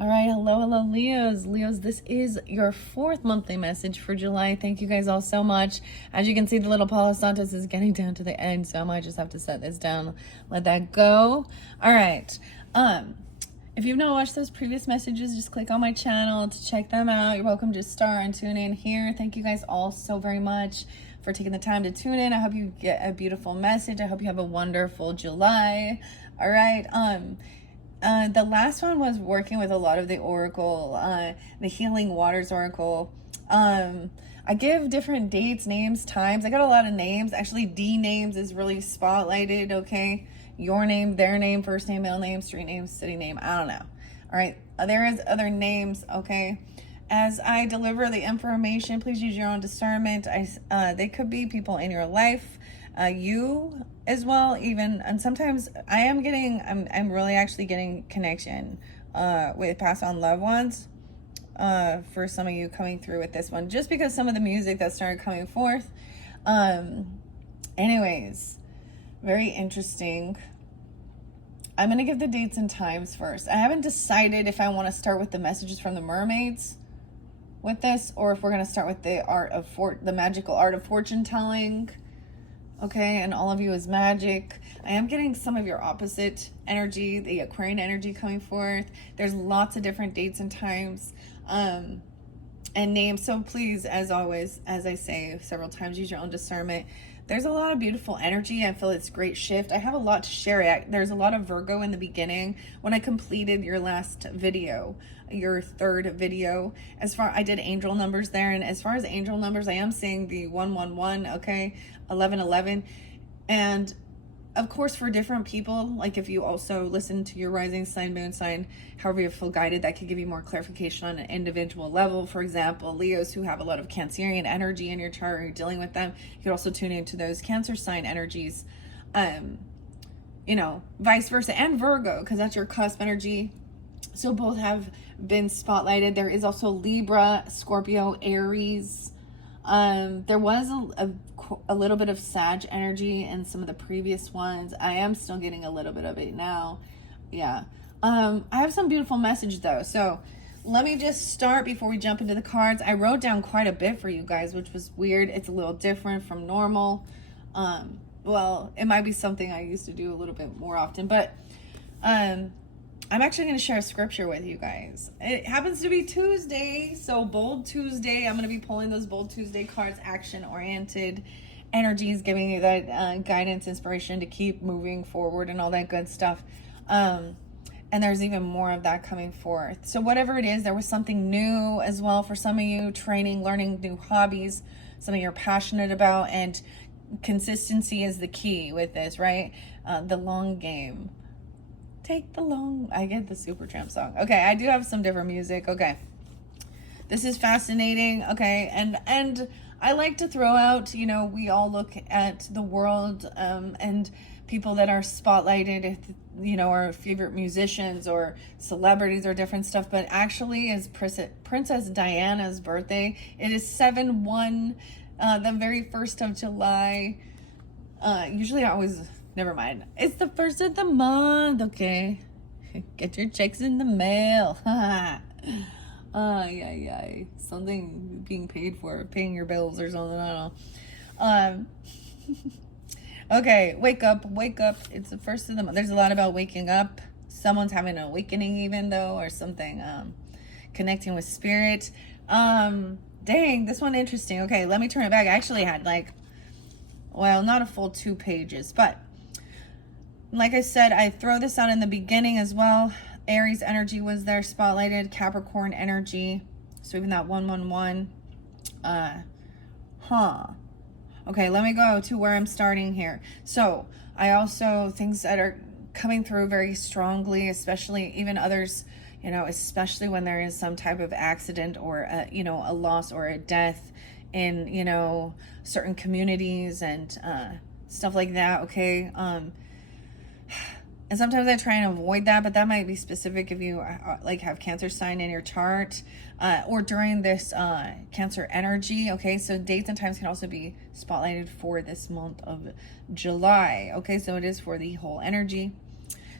All right, hello, Leos. Leos, this is your fourth monthly message for July. Thank you guys all so much. As you can see, the little Palo Santos is getting down to the end, so I might just have to set this down, let that go. All right. If you've not watched those previous messages, just click on my channel to check them out. You're welcome to star and tune in here. Thank you guys all so very much for taking the time to tune in. I hope you get a beautiful message. I hope you have a wonderful July. All right. The last one was working with a lot of the Oracle, the Healing Waters Oracle. I give different dates, names, times. I got a lot of names. Actually, D names is really spotlighted, okay? Your name, their name, first name, middle name, street name, city name. I don't know. All right. There is other names, okay? As I deliver the information, please use your own discernment. They could be people in your life. You as well, even, and sometimes I'm really actually getting connection with past on loved ones for some of you coming through with this one, just because some of the music that started coming forth. Anyways, very interesting. I'm going to give the dates and times first. I haven't decided if I want to start with the messages from the mermaids with this, or if we're going to start with the magical art of fortune telling. Okay, and all of you is magic. I am getting some of your opposite energy, the Aquarian energy coming forth. There's lots of different dates and times and names. So please, as always, as I say several times, use your own discernment. There's a lot of beautiful energy. I feel it's a great shift. I have a lot to share. There's a lot of Virgo in the beginning. When I completed your last video, your third video, I did angel numbers there. And as far as angel numbers, I am seeing the 111, okay, 1111. And of course, for different people, like if you also listen to your rising sign, moon sign, however you feel guided, that could give you more clarification on an individual level. For example, Leos who have a lot of Cancerian energy in your chart, you're dealing with them, you could also tune into those Cancer sign energies, vice versa, and Virgo, because that's your cusp energy. So both have been spotlighted. There is also Libra, Scorpio, Aries. There was a little bit of Sag energy in some of the previous ones. I am still getting a little bit of it now. Yeah. I have some beautiful message though. So let me just start before we jump into the cards. I wrote down quite a bit for you guys, which was weird. It's a little different from normal. Well, it might be something I used to do a little bit more often, but, I'm actually going to share a scripture with you guys. It happens to be Tuesday, so Bold Tuesday. I'm going to be pulling those Bold Tuesday cards, action-oriented energies, giving you that guidance, inspiration to keep moving forward and all that good stuff. And there's even more of that coming forth. So whatever it is, there was something new as well for some of you, training, learning new hobbies, something you're passionate about, and consistency is the key with this, right? The long game. I get the Supertramp song. Okay, I do have some different music. Okay, this is fascinating. Okay, and I like to throw out, we all look at the world and people that are spotlighted, our favorite musicians or celebrities or different stuff, but actually is Princess Diana's birthday. It is 7/1, the very 1st of July. Usually I always... Never mind. It's the 1st of the month, okay? Get your checks in the mail. Yeah. Something being paid for, paying your bills or something, I don't know. Okay, wake up. It's the 1st of the month. There's a lot about waking up. Someone's having an awakening even though, or something, connecting with spirit. Dang, this one interesting. Okay, let me turn it back. I actually had not a full 2 pages, but like I said, I throw this out in the beginning as well. Aries energy was there spotlighted, Capricorn energy. So even that 111. Okay, let me go to where I'm starting here. So I also, things that are coming through very strongly, especially even others, especially when there is some type of accident or, a loss or a death in, certain communities and stuff like that, okay? And sometimes I try and avoid that, but that might be specific if you have Cancer sign in your chart or during this Cancer energy. Okay, so dates and times can also be spotlighted for this month of July. Okay, so it is for the whole energy.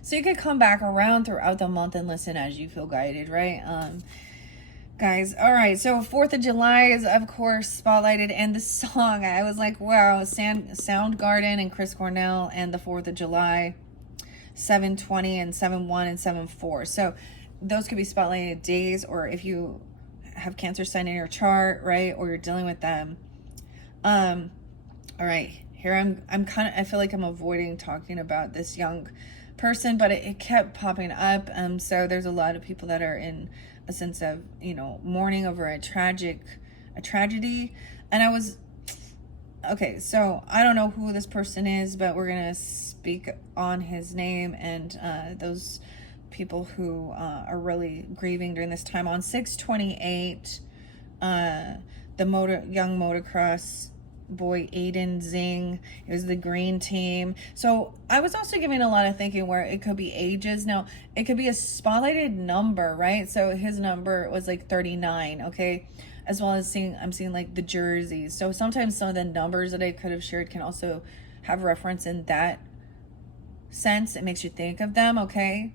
So you could come back around throughout the month and listen as you feel guided, right? Guys, all right. So 4th of July is, of course, spotlighted. And the song, I was like, wow, Soundgarden and Chris Cornell and the 4th of July, 7/20 and 7/1 and 7/4. So those could be spotlighted days, or if you have Cancer sign in your chart, right? Or you're dealing with them. All right. Here I feel like I'm avoiding talking about this young person, but it kept popping up. So there's a lot of people that are in a sense of, mourning over a tragedy. And I was, okay, so I don't know who this person is, but we're going to speak on his name and those people who are really grieving during this time. On 6/28, the young motocross boy Aiden Zing, it was the green team. So I was also giving a lot of thinking where it could be ages. Now it could be a spotlighted number, right? So his number was like 39, okay, as well as I'm seeing like the jerseys. So sometimes some of the numbers that I could have shared can also have reference in that sense. It makes you think of them, okay?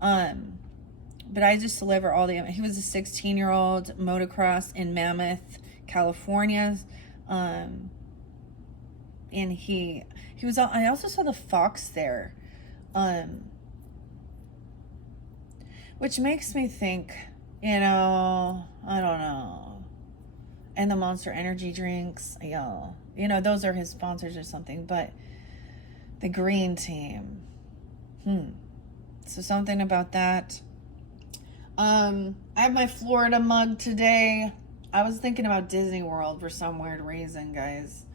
But I just deliver all the, he was a 16-year-old motocross in Mammoth, California. And he was on, I also saw the fox there, which makes me think, I don't know. And the Monster Energy drinks, those are his sponsors or something, but the green team, so something about that. I have my Florida mug today. I was thinking about Disney World for some weird reason, guys.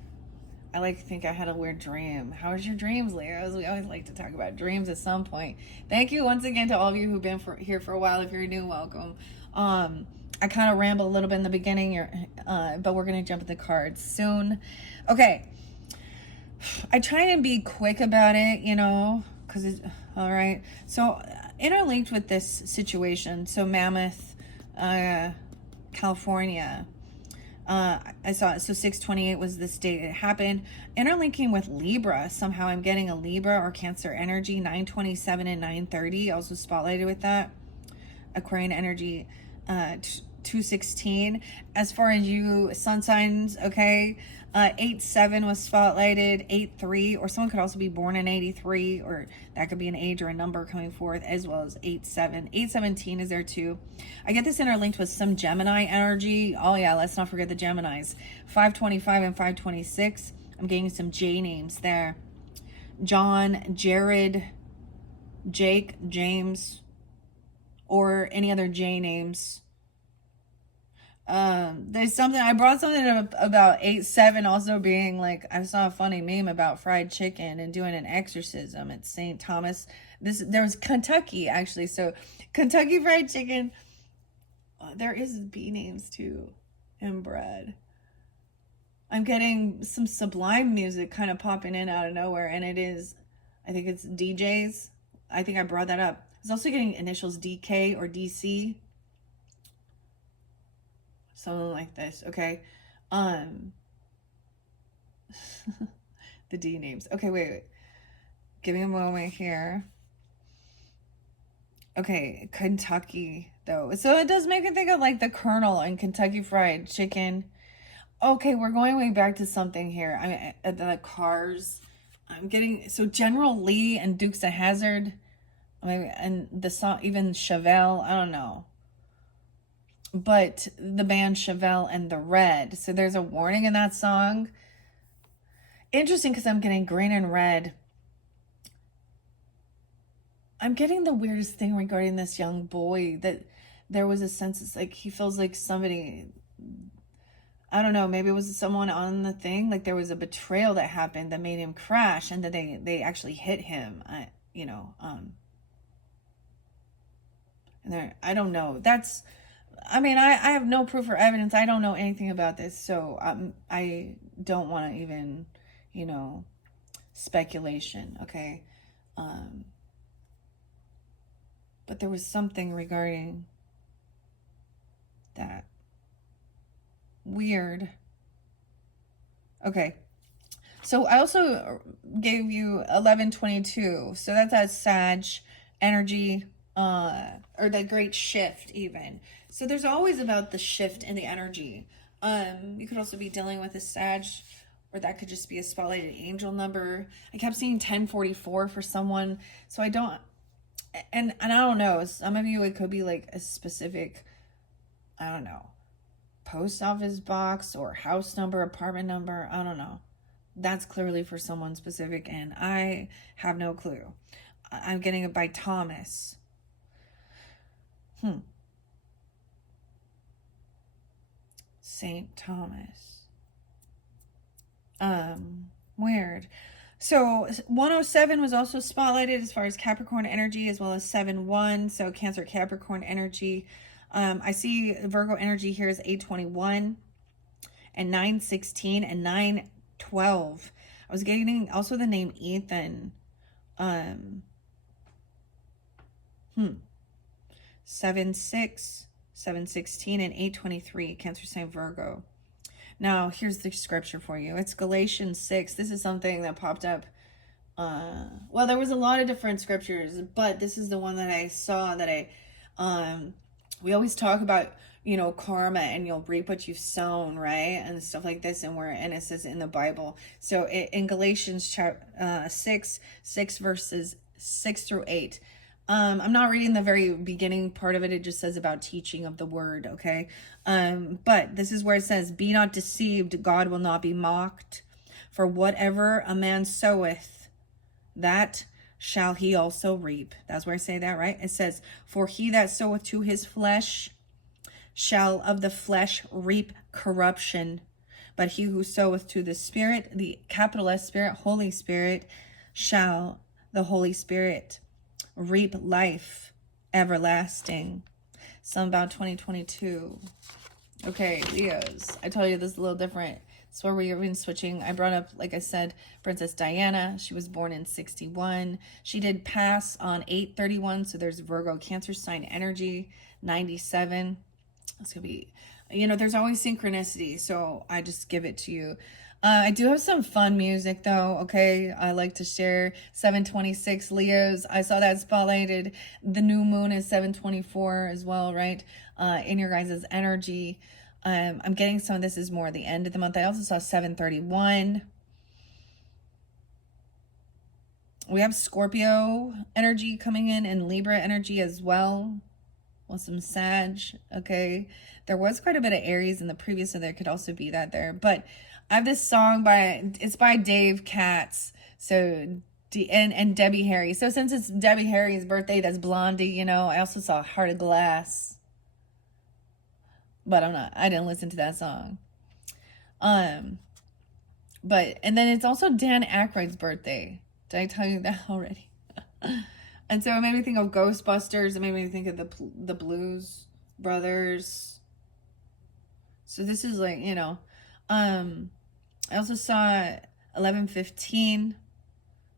I think I had a weird dream. How was your dreams, Leah? We always like to talk about dreams at some point. Thank you once again to all of you who've been here for a while. If you're new, welcome. I kind of rambled a little bit in the beginning, but we're going to jump into cards soon. Okay. I try and be quick about it, because it's, all right. So interlinked with this situation, so Mammoth, California, I saw it. So 6/28 was this date it happened. Interlinking with Libra, somehow I'm getting a Libra or Cancer energy. 9/27 and 9/30 also spotlighted with that. Aquarian energy, 2/16. As far as you sun signs, okay, 8/7 was spotlighted. 8/3, or someone could also be born in 83, or that could be an age or a number coming forth, as well as 8/7. 8/17 is there too. I get this interlinked with some Gemini energy. Oh yeah, let's not forget the Geminis. 5/25 and 5/26. I'm getting some J names there. John, Jared, Jake, James, or any other J names. There's something, I brought something about 8/7 also being like, I saw a funny meme about fried chicken and doing an exorcism at St. Thomas. There was Kentucky actually. So Kentucky Fried Chicken. There is B names too in bread. I'm getting some Sublime music kind of popping in out of nowhere, and I think it's DJs. I think I brought that up. I was also getting initials DK or DC. Something like this, okay? The D names. Okay, wait. Give me a moment here. Okay, Kentucky, though. So it does make me think of like the Colonel and Kentucky Fried Chicken. Okay, we're going way back to something here. The cars. I'm getting, so General Lee and Dukes of Hazzard. And the song, even Chevelle, I don't know. But the band Chevelle and the Red. So there's a warning in that song. Interesting, because I'm getting green and red. I'm getting the weirdest thing regarding this young boy, that there was a sense, it's like he feels like somebody, I don't know, maybe it was someone on the thing, like there was a betrayal that happened that made him crash, and that they actually hit him, and I don't know. I have no proof or evidence. I don't know anything about this, so I don't want to even, speculation, okay? But there was something regarding that. Weird. Okay. So I also gave you 1122. So that's that Sag energy, or the great shift even. So there's always about the shift in the energy. You could also be dealing with a Sag, or that could just be a spotlighted angel number. I kept seeing 1044 for someone. So I don't, and I don't know. Some of you, it could be like a specific, I don't know, post office box or house number, apartment number. I don't know. That's clearly for someone specific, and I have no clue. I'm getting it by Thomas. St. Thomas. Weird. So 107 was also spotlighted as far as Capricorn energy, as well as 7-1. So Cancer Capricorn energy. I see Virgo energy here is 821 and 916 and 912. I was getting also the name Ethan. 7-6, 7-16, and 8-23. Cancer sign Virgo. Now, here's the scripture for you. It's Galatians 6. This is something that popped up. Well, there was a lot of different scriptures, but this is the one that I saw that we always talk about, karma, and you'll reap what you've sown, right? And stuff like this. And it says in the Bible. So in Galatians 6 verses 6 through 8. I'm not reading the very beginning part of it. It just says about teaching of the word, okay? But this is where it says, "Be not deceived, God will not be mocked. For whatever a man soweth, that shall he also reap." That's where I say that, right? It says, "For he that soweth to his flesh shall of the flesh reap corruption. But he who soweth to the Spirit," the capital S Spirit, Holy Spirit, "shall the Holy Spirit reap life everlasting." Some about 2022. Okay, Leos. I told you this is a little different. It's where we've been switching. I brought up, like I said, Princess Diana. She was born in 61. She did pass on 8/31. So there's Virgo Cancer sign energy. 97. It's going to be, there's always synchronicity. So I just give it to you. I do have some fun music though, okay? I like to share 726 Leos. I saw that spotlighted. The new moon is 724 as well, right? In your guys' energy. I'm getting some of this is more the end of the month. I also saw 731. We have Scorpio energy coming in and Libra energy as well. Well, some Sag, okay? There was quite a bit of Aries in the previous, so there could also be that there. But I have this song it's by Dave Katz. So, and Debbie Harry. So since it's Debbie Harry's birthday, that's Blondie, I also saw Heart of Glass. But I didn't listen to that song. And then it's also Dan Aykroyd's birthday. Did I tell you that already? And so it made me think of Ghostbusters. It made me think of the Blues Brothers. So this is like, I also saw 1115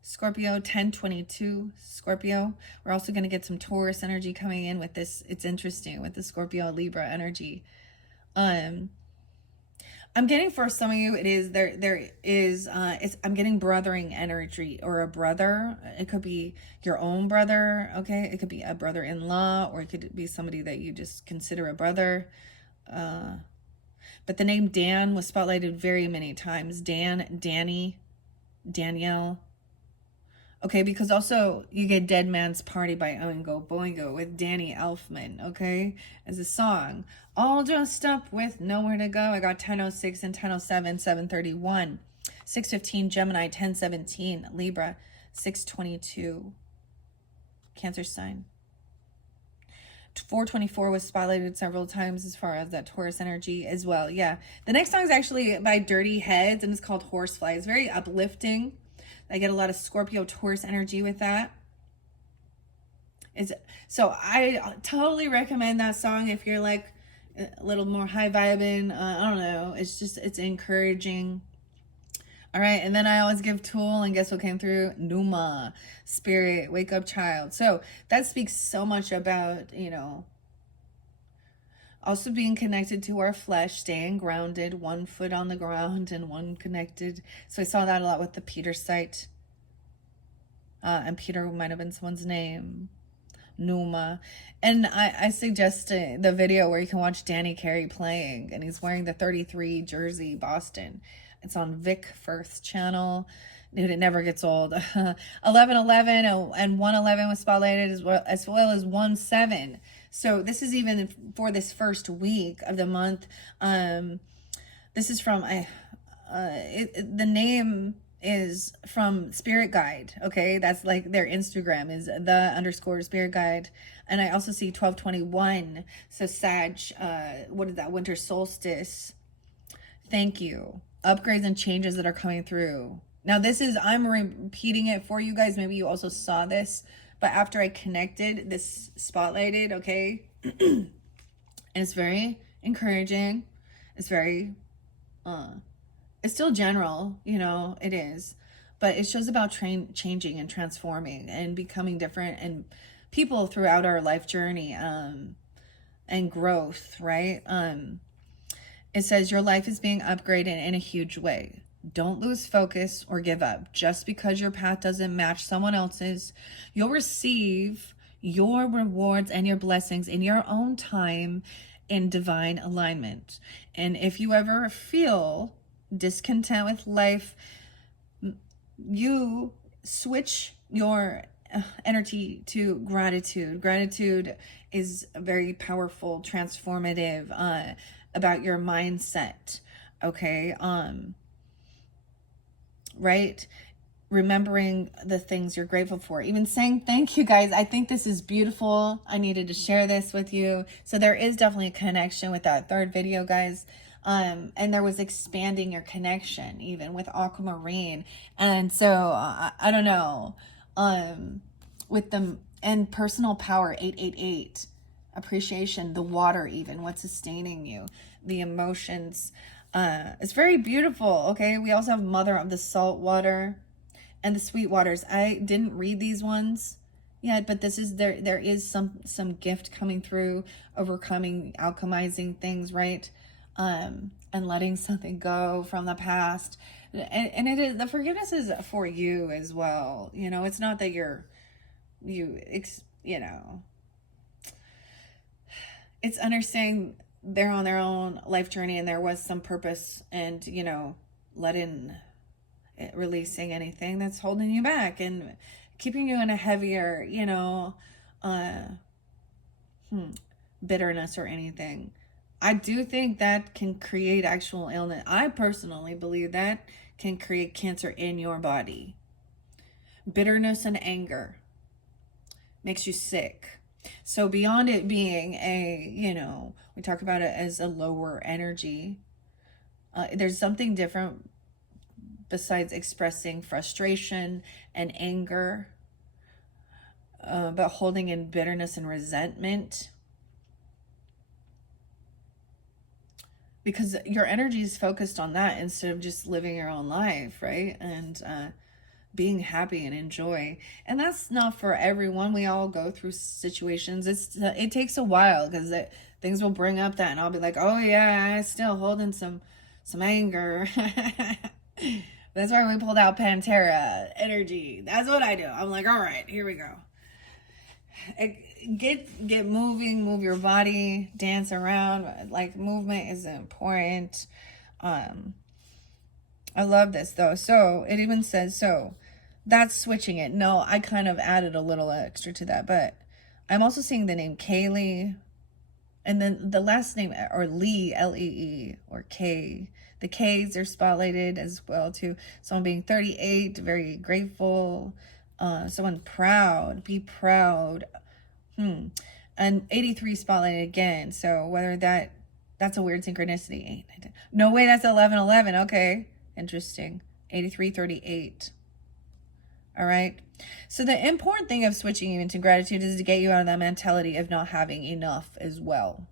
Scorpio, 1022 Scorpio. We're also going to get some Taurus energy coming in with this. It's interesting with the Scorpio Libra energy. I'm getting for some of you, it is there is I'm getting brothering energy, or a brother. It could be your own brother, okay? It could be a brother-in-law, or it could be somebody that you just consider a brother. But the name Dan was spotlighted very many times. Dan, Danny, Danielle. Okay, because also you get Dead Man's Party by Oingo Boingo with Danny Elfman, okay, as a song. All dressed up with nowhere to go. I got 1006 and 1007, 731. 615 Gemini, 1017 Libra, 622 Cancer sign. 424 was spotlighted several times as far as that Taurus energy as well. Yeah. The next song is actually by Dirty Heads, and it's called Horsefly. It's very uplifting. I get a lot of Scorpio Taurus energy with that. So I totally recommend that song if you're like a little more high vibing. I don't know. It's encouraging. All right. And then I always give Tool, and guess what came through? Numa, Spirit, Wake Up Child. So that speaks so much about, Also being connected to our flesh, staying grounded, one foot on the ground and one connected. So I saw that a lot with the Peter site. And Peter might have been someone's name. Numa. And I suggest the video where you can watch Danny Carey playing, and he's wearing the 33 jersey Boston. It's on Vic Firth's channel. Dude, it never gets old. 11:11 and 1:11 was spotlighted, as well as 1:7. So this is even for this first week of the month. This is from the name is from Spirit Guide. Okay, that's like their Instagram is _Spirit Guide. And I also see 12/21. So Sag, what is that? Winter solstice. Thank you. Upgrades and changes that are coming through. Now this is, I'm repeating it for you guys. Maybe you also saw this, but after I connected, this spotlighted, okay? And it's very encouraging. It's very, it's still general, you know, it is, but it shows about changing and transforming and becoming different and people throughout our life journey, and growth, right? It says your life is being upgraded in a huge way. Don't lose focus or give up. Just because your path doesn't match someone else's, you'll receive your rewards and your blessings in your own time in divine alignment. And if you ever feel discontent with life, you switch your energy to gratitude. Gratitude is very powerful, transformative, about your mindset. Okay. Right? Remembering the things you're grateful for, even saying thank you, guys. I think this is beautiful. I needed to share this with you. So there is definitely a connection with that third video, guys. And there was expanding your connection even with aquamarine. And so I don't know, with them and personal power, 888, appreciation, the water, even what's sustaining you, the emotions. It's very beautiful. Okay. We also have mother of the salt water and the sweet waters. I didn't read these ones yet, but this is there is some gift coming through, overcoming, alchemizing things, right? And letting something go from the past. And it is, the forgiveness is for you as well. You know, it's not that you know, it's understanding they're on their own life journey and there was some purpose, and, you know, releasing anything that's holding you back and keeping you in a heavier, you know, bitterness or anything. I do think that can create actual illness. I personally believe that can create cancer in your body. Bitterness and anger makes you sick. So beyond it being a, you know, we talk about it as a lower energy, there's something different besides expressing frustration and anger, but holding in bitterness and resentment. Because your energy is focused on that instead of just living your own life, right? And being happy and enjoy. And that's not for everyone. We all go through situations. It takes a while because things will bring up that, and I'll be like, oh yeah, I still holding some anger. That's why we pulled out Pantera energy. That's what I do. I'm like, all right, here we go. Get moving, move your body, dance around. Like, movement is important. I love this though. So it even says, so that's switching it. No, I kind of added a little extra to that, but I'm also seeing the name Kaylee, and then the last name, or Lee, Lee, or K. The K's are spotlighted as well too. Someone being 38, very grateful. Someone proud, be proud. And 83 spotlighted again. So whether that's a weird synchronicity. No way, that's 11:11. Okay, interesting. 83:38. All right. So the important thing of switching even to gratitude is to get you out of that mentality of not having enough as well.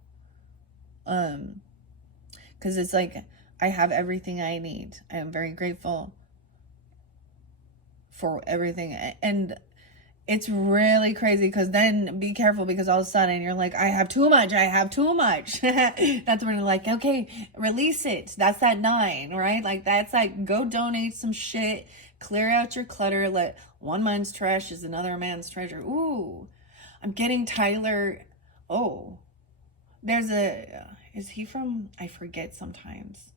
Because it's like, I have everything I need. I am very grateful for everything. And It's really crazy because then be careful because all of a sudden you're like, I have too much. I have too much. That's when you're like, okay, release it. That's that 9, right? Like, that's like, go donate some shit, clear out your clutter. Let one man's trash is another man's treasure. Ooh, I'm getting Tyler. Oh, is he from, I forget sometimes.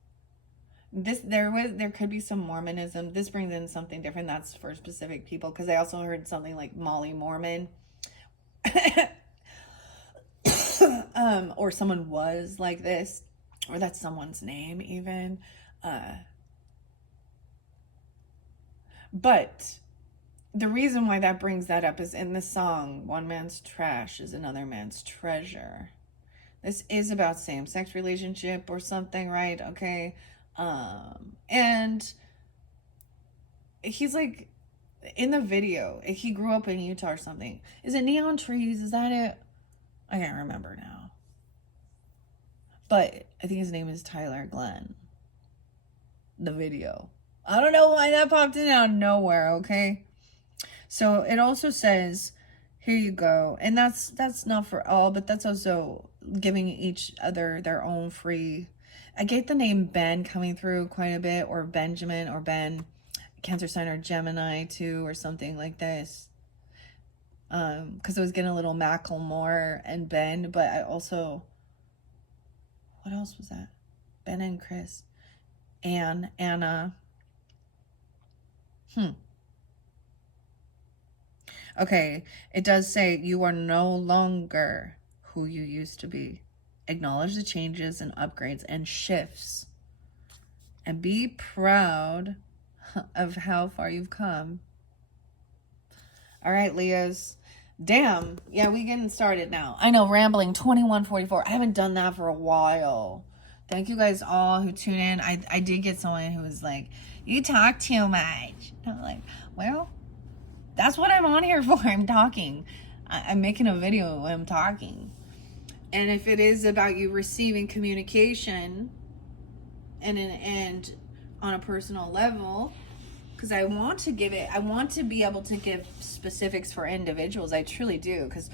There could be some Mormonism. This brings in something different. That's for specific people because I also heard something like Molly Mormon, or someone was like this, or that's someone's name even. But the reason why that brings that up is in the song, "One man's trash is another man's treasure." This is about same-sex relationship or something, right? Okay. And he's like, in the video, he grew up in Utah or something. Is it Neon Trees? Is that it? I can't remember now. But I think his name is Tyler Glenn. The video. I don't know why that popped in out of nowhere, okay? So it also says, here you go. And that's not for all, but that's also giving each other their own free. I get the name Ben coming through quite a bit, or Benjamin, or Ben, Cancer sign, or Gemini too, or something like this. Because it was getting a little Macklemore and Ben, but I also, what else was that? Ben and Chris, Anna. Okay, it does say you are no longer who you used to be. Acknowledge the changes and upgrades and shifts. And be proud of how far you've come. All right, Leos. Damn. Yeah, we getting started now. I know, rambling 2144. I haven't done that for a while. Thank you guys all who tune in. I did get someone who was like, you talk too much. I'm like, well, that's what I'm on here for. I'm talking. I'm making a video when I'm talking. And if it is about you receiving communication and on a personal level, because I want to be able to give specifics for individuals. I truly do, because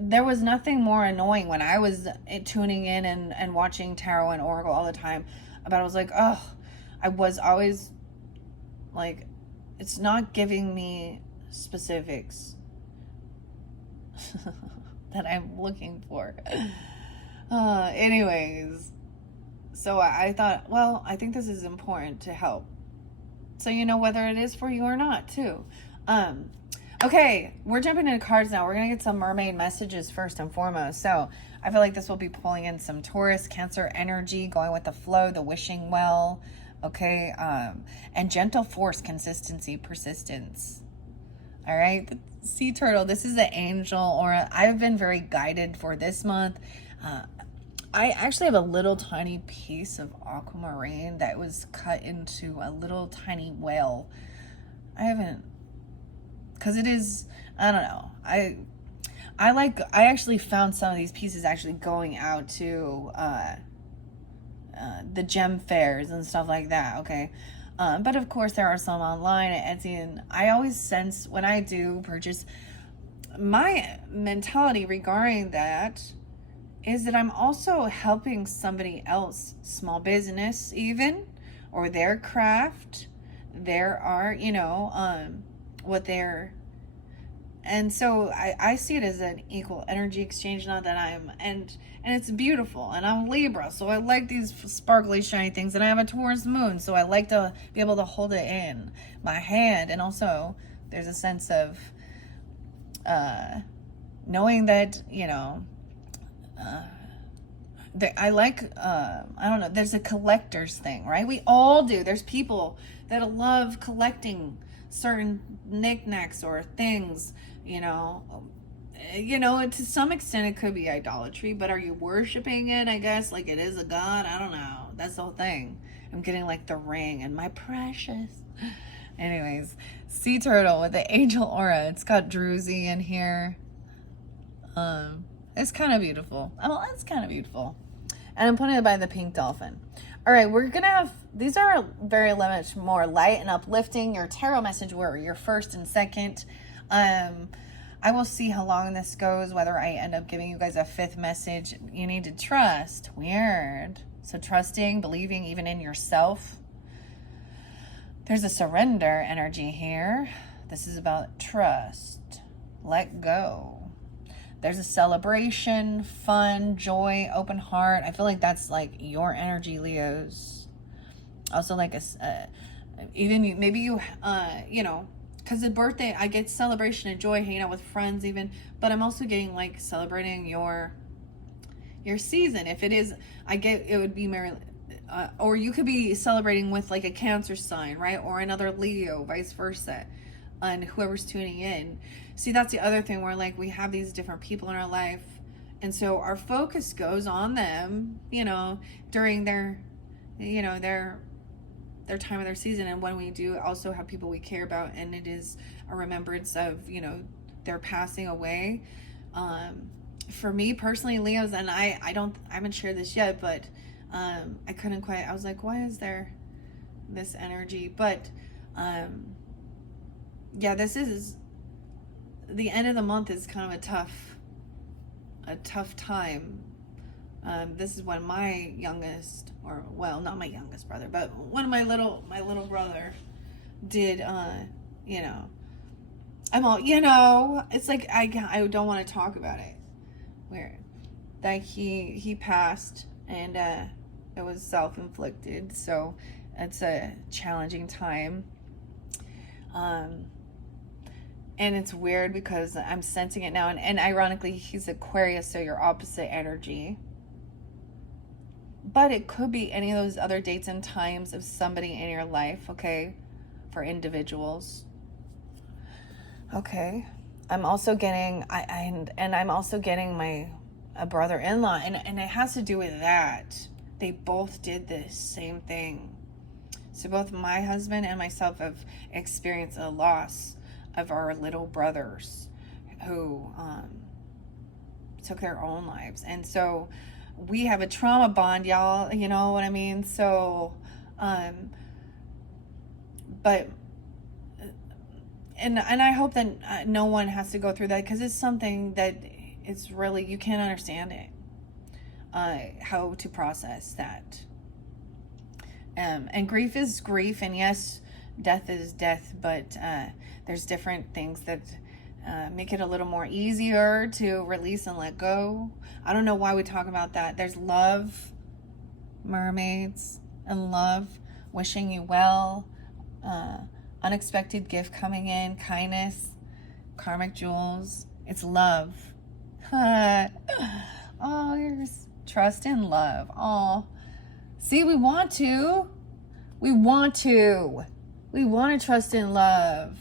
there was nothing more annoying when I was tuning in and watching tarot and oracle all the time. But I was like, oh, I was always like, it's not giving me specifics that I'm looking for. Anyways, so I thought, well, I think this is important to help, so you know whether it is for you or not too. Okay, we're jumping into cards now. We're gonna get some mermaid messages first and foremost. So I feel like this will be pulling in some Taurus, Cancer energy, going with the flow, the wishing well. Okay, and gentle force, consistency, persistence. All right, the sea turtle, this is the angel aura. I've been very guided for this month. I actually have a little tiny piece of aquamarine that was cut into a little tiny whale. I haven't, because it is, I don't know. I actually found some of these pieces actually going out to the gem fairs and stuff like that, okay? But of course there are some online at Etsy, and I always sense when I do purchase, my mentality regarding that is that I'm also helping somebody else, small business even, or their craft, their art, what they're, and so I see it as an equal energy exchange, not that and it's beautiful, and I'm Libra, so I like these sparkly, shiny things, and I have a Taurus moon, so I like to be able to hold it in my hand, and also there's a sense of knowing that, I like, I don't know, there's a collector's thing, right? We all do. There's people that love collecting certain knickknacks or things, to some extent it could be idolatry, but are you worshiping it? I guess, like, it is a god. I don't know. That's the whole thing. I'm getting like the ring and my precious. Anyways, sea turtle with the angel aura. It's got Druzy in here. It's kind of beautiful. Oh, it's kind of beautiful. And I'm putting it by the pink dolphin. All right, we're going to have, these are very much more light and uplifting. Your tarot message were your first and second. I will see how long this goes, whether I end up giving you guys a fifth message. You need to trust. Weird. So trusting, believing even in yourself. There's a surrender energy here. This is about trust. Let go. There's a celebration, fun, joy, open heart. I feel like that's like your energy, Leos. Also like even maybe you, you know, because the birthday, I get celebration and joy, hanging out with friends even, but I'm also getting like celebrating your season. If it is, I get, it would be or you could be celebrating with like a Cancer sign, right? Or another Leo, vice versa, and whoever's tuning in. See, that's the other thing where like we have these different people in our life, and so our focus goes on them, you know, during their, you know, their time of their season. And when we do also have people we care about, and it is a remembrance of, you know, their passing away. For me personally, Leos, and I haven't shared this yet, but I couldn't quite, I was like, why is there this energy? But yeah, this is the end of the month is kind of a tough time. This is when my youngest, or well, not my youngest brother, but when my little brother did, you know, I'm all, you know, it's like I don't want to talk about it. Weird that he passed, and it was self-inflicted, so it's a challenging time. And it's weird because I'm sensing it now, and ironically he's Aquarius, so your opposite energy. But it could be any of those other dates and times of somebody in your life, okay? For individuals. Okay. I'm also getting, I'm also getting a brother-in-law, and it has to do with that. They both did the same thing. So both my husband and myself have experienced a loss of our little brothers who took their own lives. And so we have a trauma bond, y'all, you know what I mean? So, but, and I hope that no one has to go through that, because it's something that it's really, you can't understand it, how to process that. And grief is grief, and yes, death is death, but there's different things that make it a little more easier to release and let go. I don't know why we talk about that. There's love, mermaids, and love, wishing you well, unexpected gift coming in, kindness, karmic jewels. It's love. Oh, here's trust and love. Oh, see, we want to trust in love.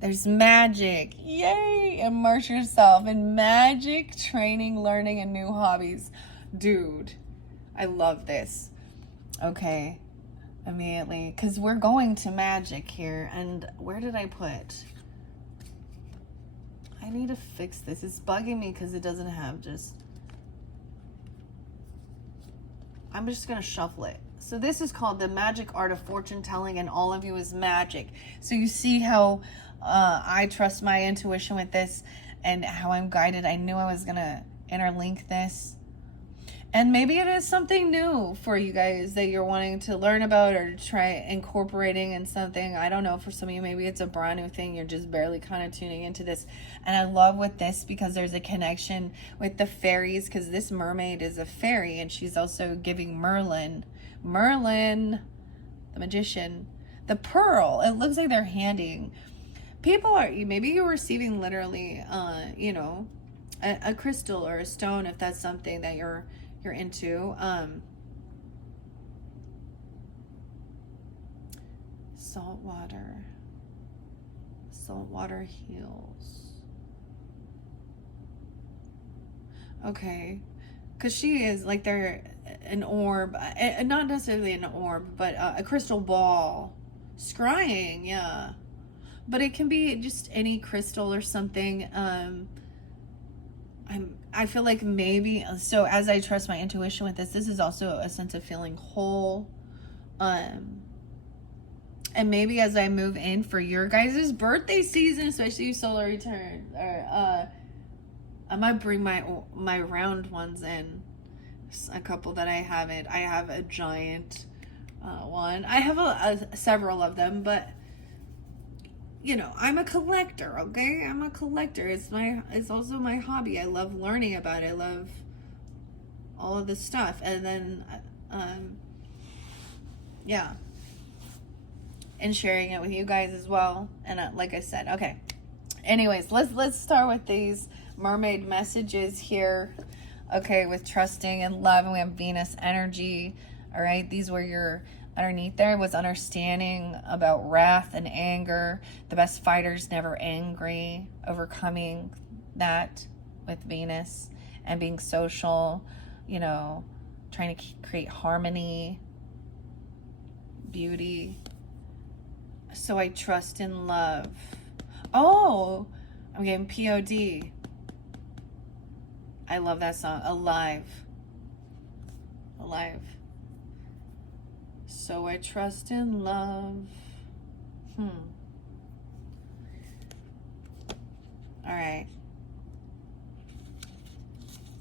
There's magic. Yay! Immerse yourself in magic, training, learning, and new hobbies. Dude, I love this. Okay, immediately, because we're going to magic here. And where did I put? I need to fix this. It's bugging me because it doesn't have just... I'm just going to shuffle it. So this is called The Magic Art of Fortune Telling, and all of you is magic. So you see how I trust my intuition with this, and how I'm guided. I knew I was going to interlink this. And maybe it is something new for you guys that you're wanting to learn about or try incorporating in something. I don't know. For some of you, maybe it's a brand new thing. You're just barely kind of tuning into this. And I love with this because there's a connection with the fairies, because this mermaid is a fairy, and she's also giving Merlin, the magician, the pearl. It looks like they're handing people, are maybe you're receiving literally you know, a crystal or a stone, if that's something that you're into. Saltwater heals. Okay, because she is like, they're an orb, not necessarily an orb, but a crystal ball, scrying, yeah. But it can be just any crystal or something. I feel like maybe, so as I trust my intuition with this is also a sense of feeling whole. And And maybe as I move in for your guys' birthday season, especially solar return, or I might bring my round ones in. A couple that I haven't. I have a giant one. I have several of them, but you know, I'm a collector. Okay, I'm a collector. It's also my hobby. I love learning about it. I love all of this stuff, and then yeah, and sharing it with you guys as well. And like I said, okay. Anyways, let's start with these mermaid messages here. Okay, with trusting and love, and we have Venus energy. All right, these were your underneath there was understanding about wrath and anger. The best fighter's never angry. Overcoming that with Venus and being social. You know, trying to create harmony, beauty. So I trust in love. Oh, I'm getting POD. I love that song. Alive. Alive. So I trust in love. All right.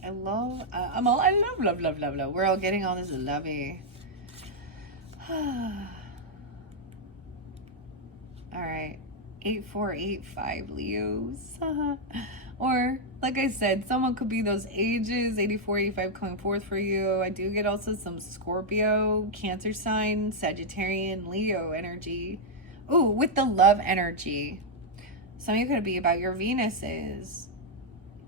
I love love. We're all getting all this lovey. All right. 8485 Leos. Or, like I said, someone could be those ages, 84, 85 coming forth for you. I do get also some Scorpio, Cancer sign, Sagittarian, Leo energy. Ooh, with the love energy. Some of you could be about your Venuses.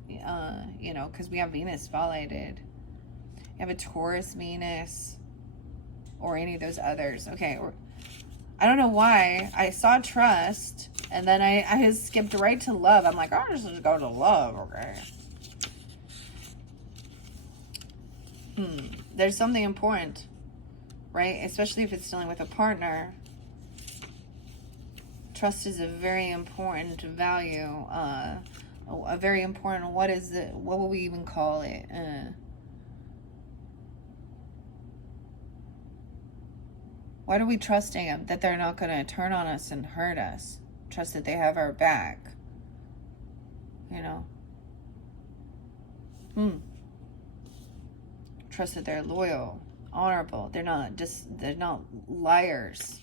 You know, because we have Venus spotlighted. You have a Taurus Venus. Or any of those others. Okay, I don't know why. I saw trust, and then I just skipped right to love. I'm like, I'll just go to love, okay? There's something important, right? Especially if it's dealing with a partner. Trust is a very important value. A very important, what will we even call it? What are we trusting them? That they're not going to turn on us and hurt us. Trust that they have our back. You know? Trust that they're loyal, honorable. They're not liars.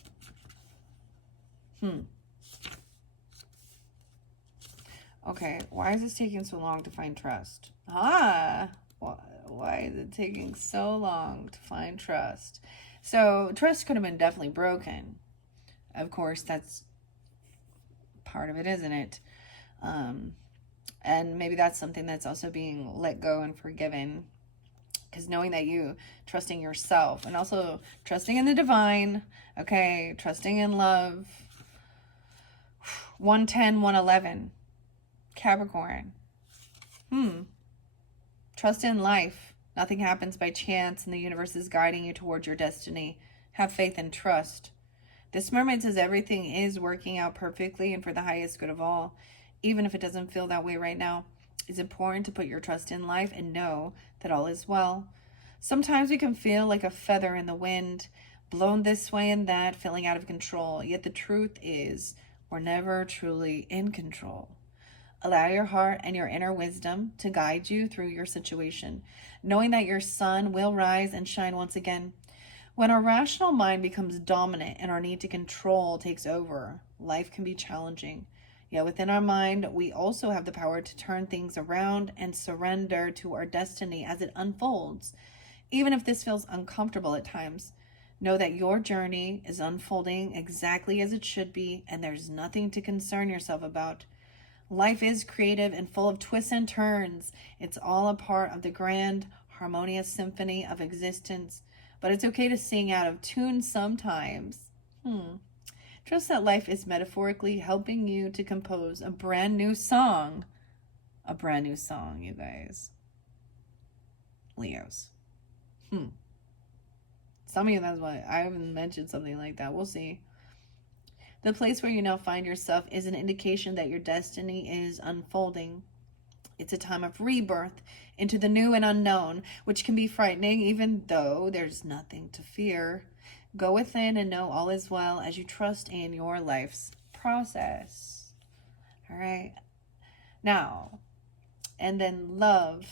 Okay, why is this taking so long to find trust? Why is it taking so long to find trust? So trust could have been definitely broken. Of course, that's part of it, isn't it? And maybe that's something that's also being let go and forgiven. Because knowing that you, trusting yourself, and also trusting in the divine, okay, trusting in love. 110, 111, Capricorn. Trust in life. Nothing happens by chance, and the universe is guiding you towards your destiny. Have faith and trust. This mermaid says everything is working out perfectly and for the highest good of all, even if it doesn't feel that way right now. It's important to put your trust in life and know that all is well. Sometimes we can feel like a feather in the wind, blown this way and that, feeling out of control. Yet the truth is, we're never truly in control. Allow your heart and your inner wisdom to guide you through your situation, knowing that your sun will rise and shine once again. When our rational mind becomes dominant and our need to control takes over, life can be challenging. Yet within our mind, we also have the power to turn things around and surrender to our destiny as it unfolds. Even if this feels uncomfortable at times, know that your journey is unfolding exactly as it should be, and there's nothing to concern yourself about. Life is creative and full of twists and turns. It's all a part of the grand, harmonious symphony of existence. But it's okay to sing out of tune sometimes. Trust that life is metaphorically helping you to compose a brand new song. A brand new song, you guys. Leos. Some of you, that's why I haven't mentioned something like that. We'll see. The place where you now find yourself is an indication that your destiny is unfolding. It's a time of rebirth into the new and unknown, which can be frightening, even though there's nothing to fear. Go within and know all is well as you trust in your life's process. All right. Now, and then love.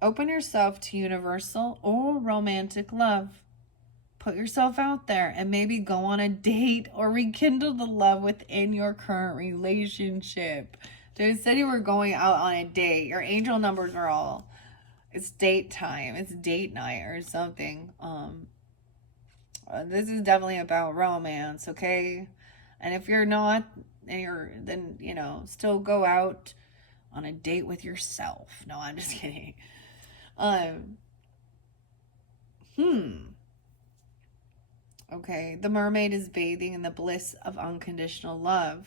Open yourself to universal or romantic love. Put yourself out there and maybe go on a date or rekindle the love within your current relationship. Dude said you were going out on a date. Your angel numbers are all, it's date time. It's date night or something. This is definitely about romance, okay? And if you're not, then, you know, still go out on a date with yourself. No, I'm just kidding. Okay, the mermaid is bathing in the bliss of unconditional love.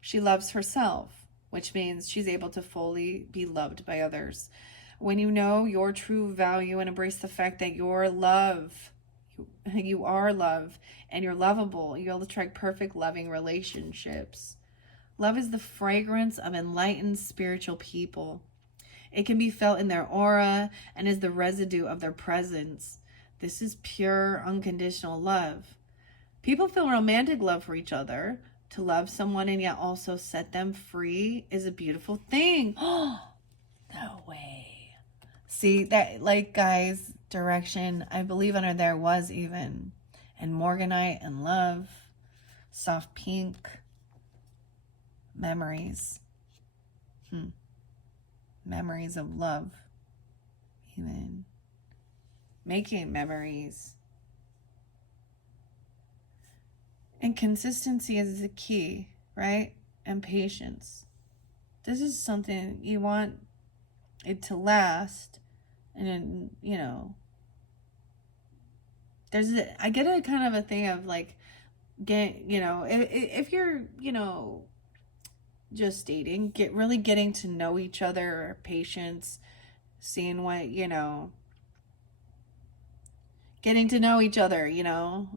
She loves herself, which means she's able to fully be loved by others. When you know your true value and embrace the fact that you're love, you are love, and you're lovable, you'll attract perfect loving relationships. Love is the fragrance of enlightened spiritual people. It can be felt in their aura and is the residue of their presence. This is pure, unconditional love. People feel romantic love for each other. To love someone and yet also set them free is a beautiful thing. No way. See, that, like, guys, direction, I believe under there was even. And Morganite and love. Soft pink. Memories. Memories of love. Even. Making memories. And consistency is the key, right? And patience. This is something you want it to last. And then, you know, I get a kind of a thing of like, if you're, you know, just dating, really getting to know each other, patience, seeing what, you know, getting to know each other, you know,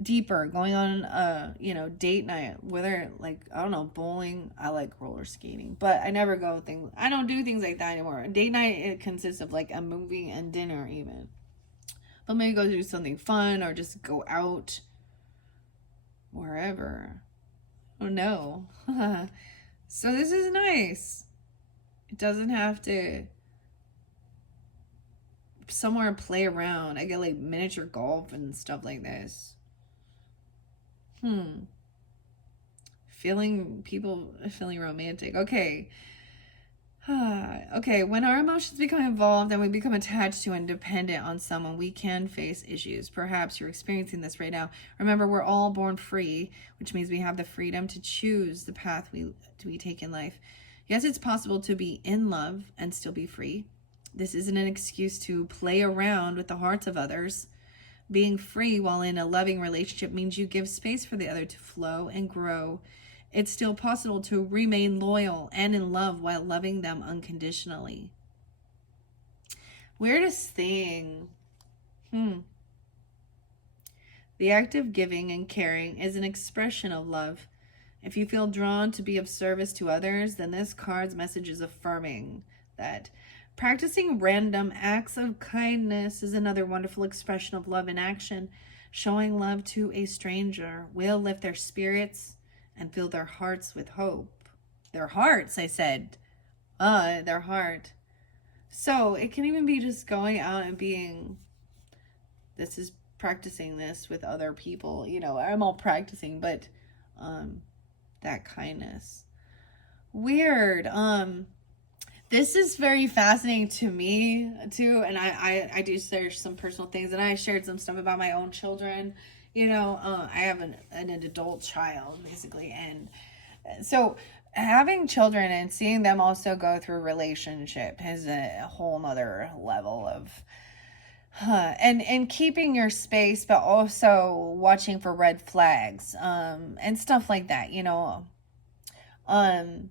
deeper, going on date night, whether like, I don't know, bowling. I like roller skating, but I don't do things like that anymore. Date night, it consists of like a movie and dinner even, but maybe go do something fun or just go out wherever. Oh no. So this is nice. It doesn't have to somewhere play around. I get like miniature golf and stuff like this. Feeling romantic. Okay. Okay, when our emotions become involved and we become attached to and dependent on someone, we can face issues. Perhaps you're experiencing this right now. Remember, we're all born free, which means we have the freedom to choose the path we take in life. Yes, it's possible to be in love and still be free. This isn't an excuse to play around with the hearts of others. Being free while in a loving relationship means you give space for the other to flow and grow. It's still possible to remain loyal and in love while loving them unconditionally. Weirdest thing. The act of giving and caring is an expression of love. If you feel drawn to be of service to others, then this card's message is affirming that. Practicing random acts of kindness is another wonderful expression of love in action. Showing love to a stranger will lift their spirits and fill their hearts with hope. Their hearts, I said. Their heart. So it can even be just going out and practicing this with other people. You know, I'm all practicing, but that kindness. Weird. This is very fascinating to me too, and I do share some personal things, and I shared some stuff about my own children. You know, I have an adult child basically, and so having children and seeing them also go through relationship is a whole nother level of and keeping your space, but also watching for red flags and stuff like that. You know, And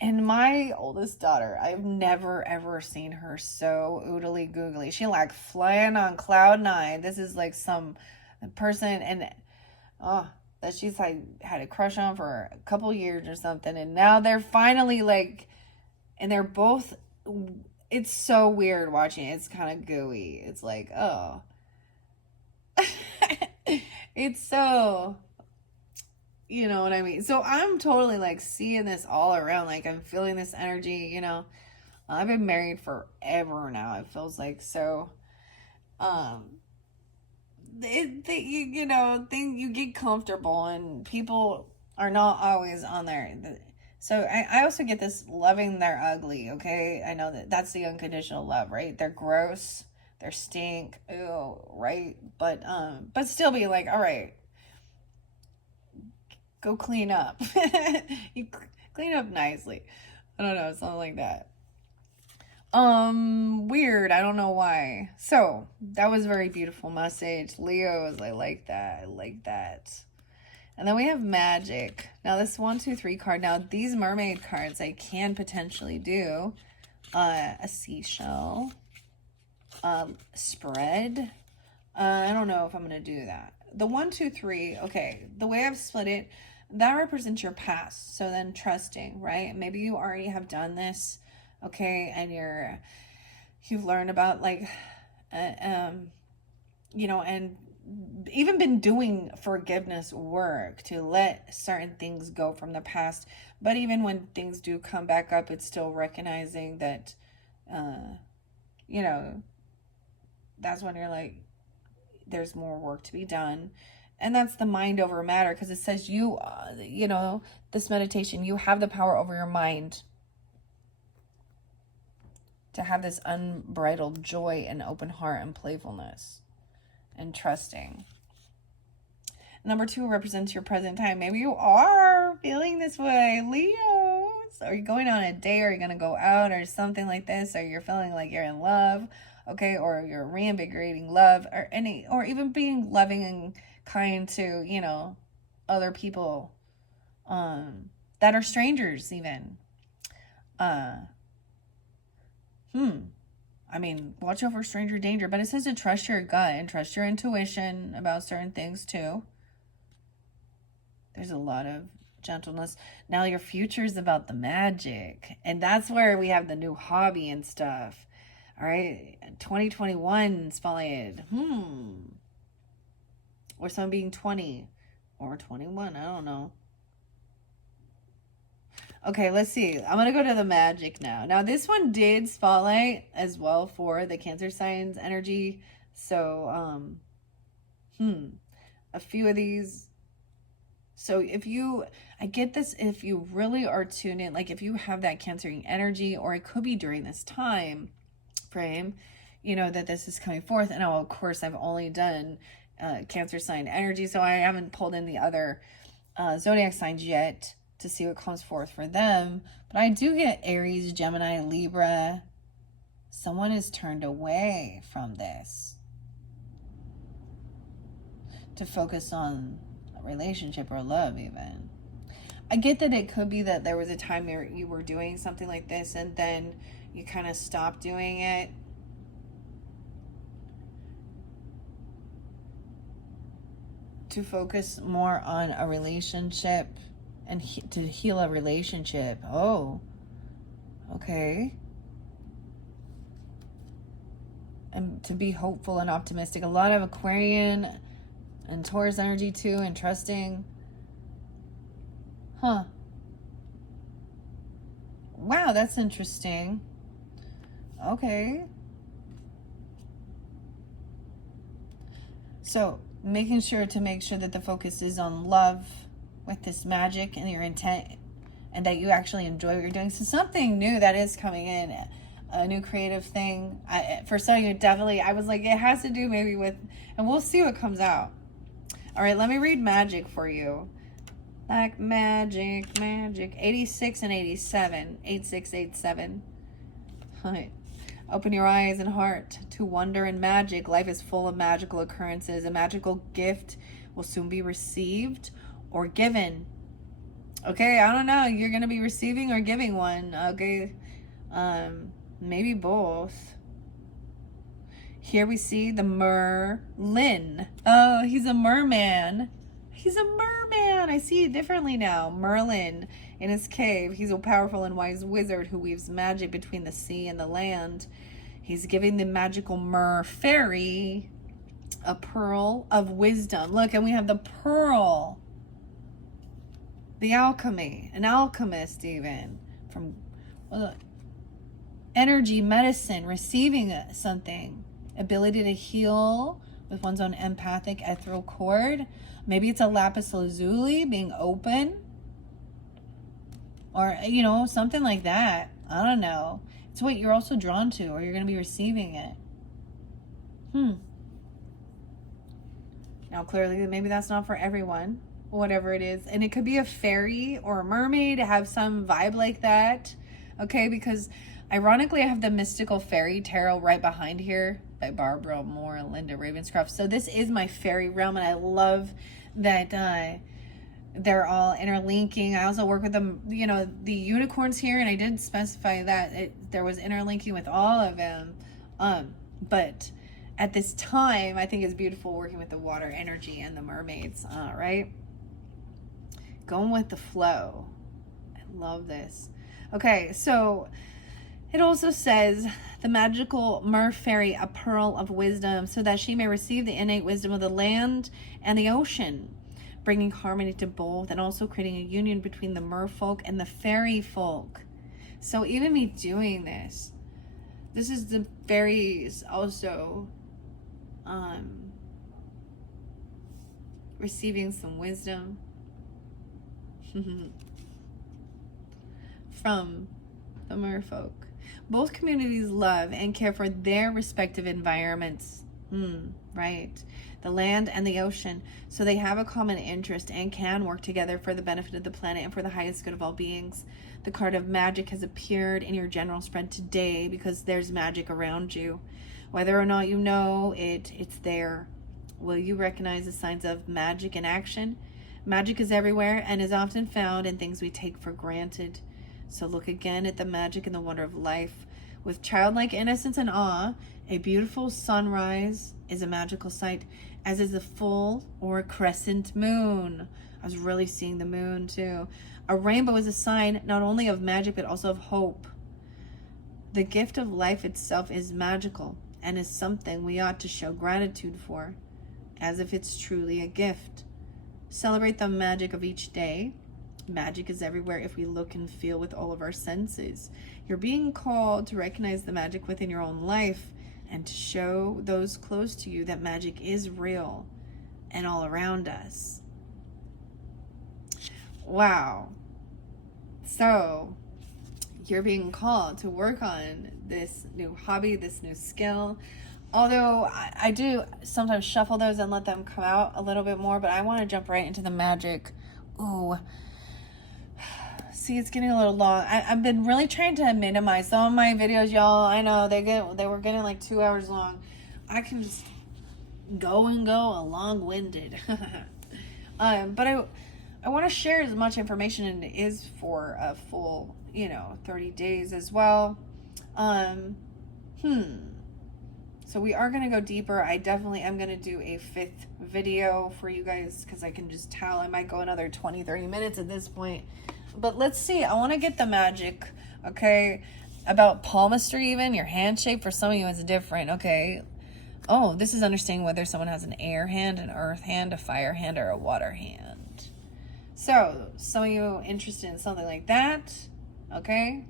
my oldest daughter, I've never ever seen her so oodly googly. She like flying on cloud nine. This is like some person and that she's like had a crush on for a couple years or something, and now they're finally like, and they're both it's so weird watching it. It's kind of gooey. It's like, oh. It's so, you know what I mean? So I'm totally like seeing this all around. Like I'm feeling this energy, you know. I've been married forever now. It feels like so. Um, you know, you get comfortable and people are not always on there. So I also get this loving their ugly. Okay, I know that's the unconditional love, right? They're gross, they're stink, ew, right? But still be like, all right, go clean up. You clean up nicely. I don't know, something like that. Weird. I don't know why. So that was a very beautiful message. Leos, I like that. I like that. And then we have magic. Now this 1, 2, 3 card. Now these mermaid cards I can potentially do. A seashell. Spread. I don't know if I'm gonna do that. The 1, 2, 3. Okay. The way I've split it, that represents your past. So then trusting, right? Maybe you already have done this. Okay, and you've learned about like you know, and even been doing forgiveness work to let certain things go from the past. But even when things do come back up, it's still recognizing that you know, that's when you're like, there's more work to be done. And that's the mind over matter, because it says you know, this meditation, you have the power over your mind to have this unbridled joy and open heart and playfulness and trusting. Number 2 represents your present time. Maybe you are feeling this way, Leos. Are you going on a date? Are you going to go out or something like this? Or you're feeling like you're in love, okay? Or you're reinvigorating love, or even being loving and kind to, you know, other people that are strangers even. I mean, watch out for stranger danger, but it says to trust your gut and trust your intuition about certain things too. There's a lot of gentleness. Now your future is about the magic, and that's where we have the new hobby and stuff. All right, 2021 spotlighted. Or someone being 20 or 21. I don't know. Okay, let's see. I'm going to go to the magic now. Now, this one did spotlight as well for the Cancer signs energy. So, a few of these. So I get this, if you really are tuned in, like if you have that Cancering energy, or it could be during this time frame, you know, that this is coming forth. And of course, I've only done Cancer sign energy, so I haven't pulled in the other zodiac signs yet to see what comes forth for them. But I do get Aries, Gemini, Libra. Someone is turned away from this to focus on a relationship or love even. I get that it could be that there was a time where you were doing something like this and then you kind of stopped doing it. To focus more on a relationship and to heal a relationship. Oh, okay. And to be hopeful and optimistic. A lot of Aquarian and Taurus energy too, and trusting. Huh. Wow, that's interesting. Okay. So, making sure that the focus is on love with this magic and your intent, and that you actually enjoy what you're doing. So something new that is coming in, a new creative thing. For some of you, definitely, I was like, it has to do maybe with, and we'll see what comes out. All right, let me read magic for you. Like magic, 86 and 87, 8687. All right. Open your eyes and heart to wonder and magic. Life is full of magical occurrences. A magical gift will soon be received or given. Okay, I don't know. You're going to be receiving or giving one. Okay, maybe both. Here we see the Merlin. Oh, he's a merman. He's a merman. I see it differently now. Merlin in his cave. He's a powerful and wise wizard who weaves magic between the sea and the land. He's giving the magical mer fairy a pearl of wisdom. Look, and we have the pearl. The alchemy, an alchemist even, from energy, medicine, receiving something, ability to heal with one's own empathic ethereal cord. Maybe it's a lapis lazuli being open, or, you know, something like that. I don't know. It's what you're also drawn to, or you're going to be receiving it. Now, clearly, maybe that's not for everyone, whatever it is. And it could be a fairy or a mermaid, have some vibe like that. Okay, because ironically, I have the Mystical Fairy Tarot right behind here by Barbara Moore and Linda Ravenscroft. So this is my fairy realm, and I love that they're all interlinking. I also work with them, you know, the unicorns here, and I did specify that there was interlinking with all of them. But at this time, I think it's beautiful working with the water energy and the mermaids, right? Going with the flow. I love this. Okay, so it also says the magical mer fairy, a pearl of wisdom, so that she may receive the innate wisdom of the land and the ocean, bringing harmony to both and also creating a union between the merfolk and the fairy folk. So even me doing this is the fairies also receiving some wisdom from the merfolk. Both communities love and care for their respective environments, right? The land and the ocean. So they have a common interest and can work together for the benefit of the planet and for the highest good of all beings. The card of magic has appeared in your general spread today because there's magic around you. Whether or not you know it, it's there. Will you recognize the signs of magic in action? Magic is everywhere and is often found in things we take for granted. So look again at the magic and the wonder of life. With childlike innocence and awe, a beautiful sunrise is a magical sight, as is a full or a crescent moon. I was really seeing the moon too. A rainbow is a sign not only of magic but also of hope. The gift of life itself is magical and is something we ought to show gratitude for, as if it's truly a gift. Celebrate the magic of each day. Magic is everywhere if we look and feel with all of our senses. You're being called to recognize the magic within your own life and to show those close to you that magic is real and all around us. Wow. So, you're being called to work on this new hobby, this new skill. Although I do sometimes shuffle those and let them come out a little bit more, but I want to jump right into the magic. Ooh. See, it's getting a little long. I've been really trying to minimize some of my videos, y'all. I know they were getting like 2 hours long. I can just go long-winded. But I want to share as much information, and it is for a full, 30 days as well. So we are going to go deeper. I definitely am going to do a 5th video for you guys because I can just tell I might go another 20-30 minutes at this point. But let's see. I want to get the magic, okay? About palmistry even. Your hand shape for some of you is different, okay? Oh, this is understanding whether someone has an air hand, an earth hand, a fire hand, or a water hand. So, some of you interested in something like that, okay?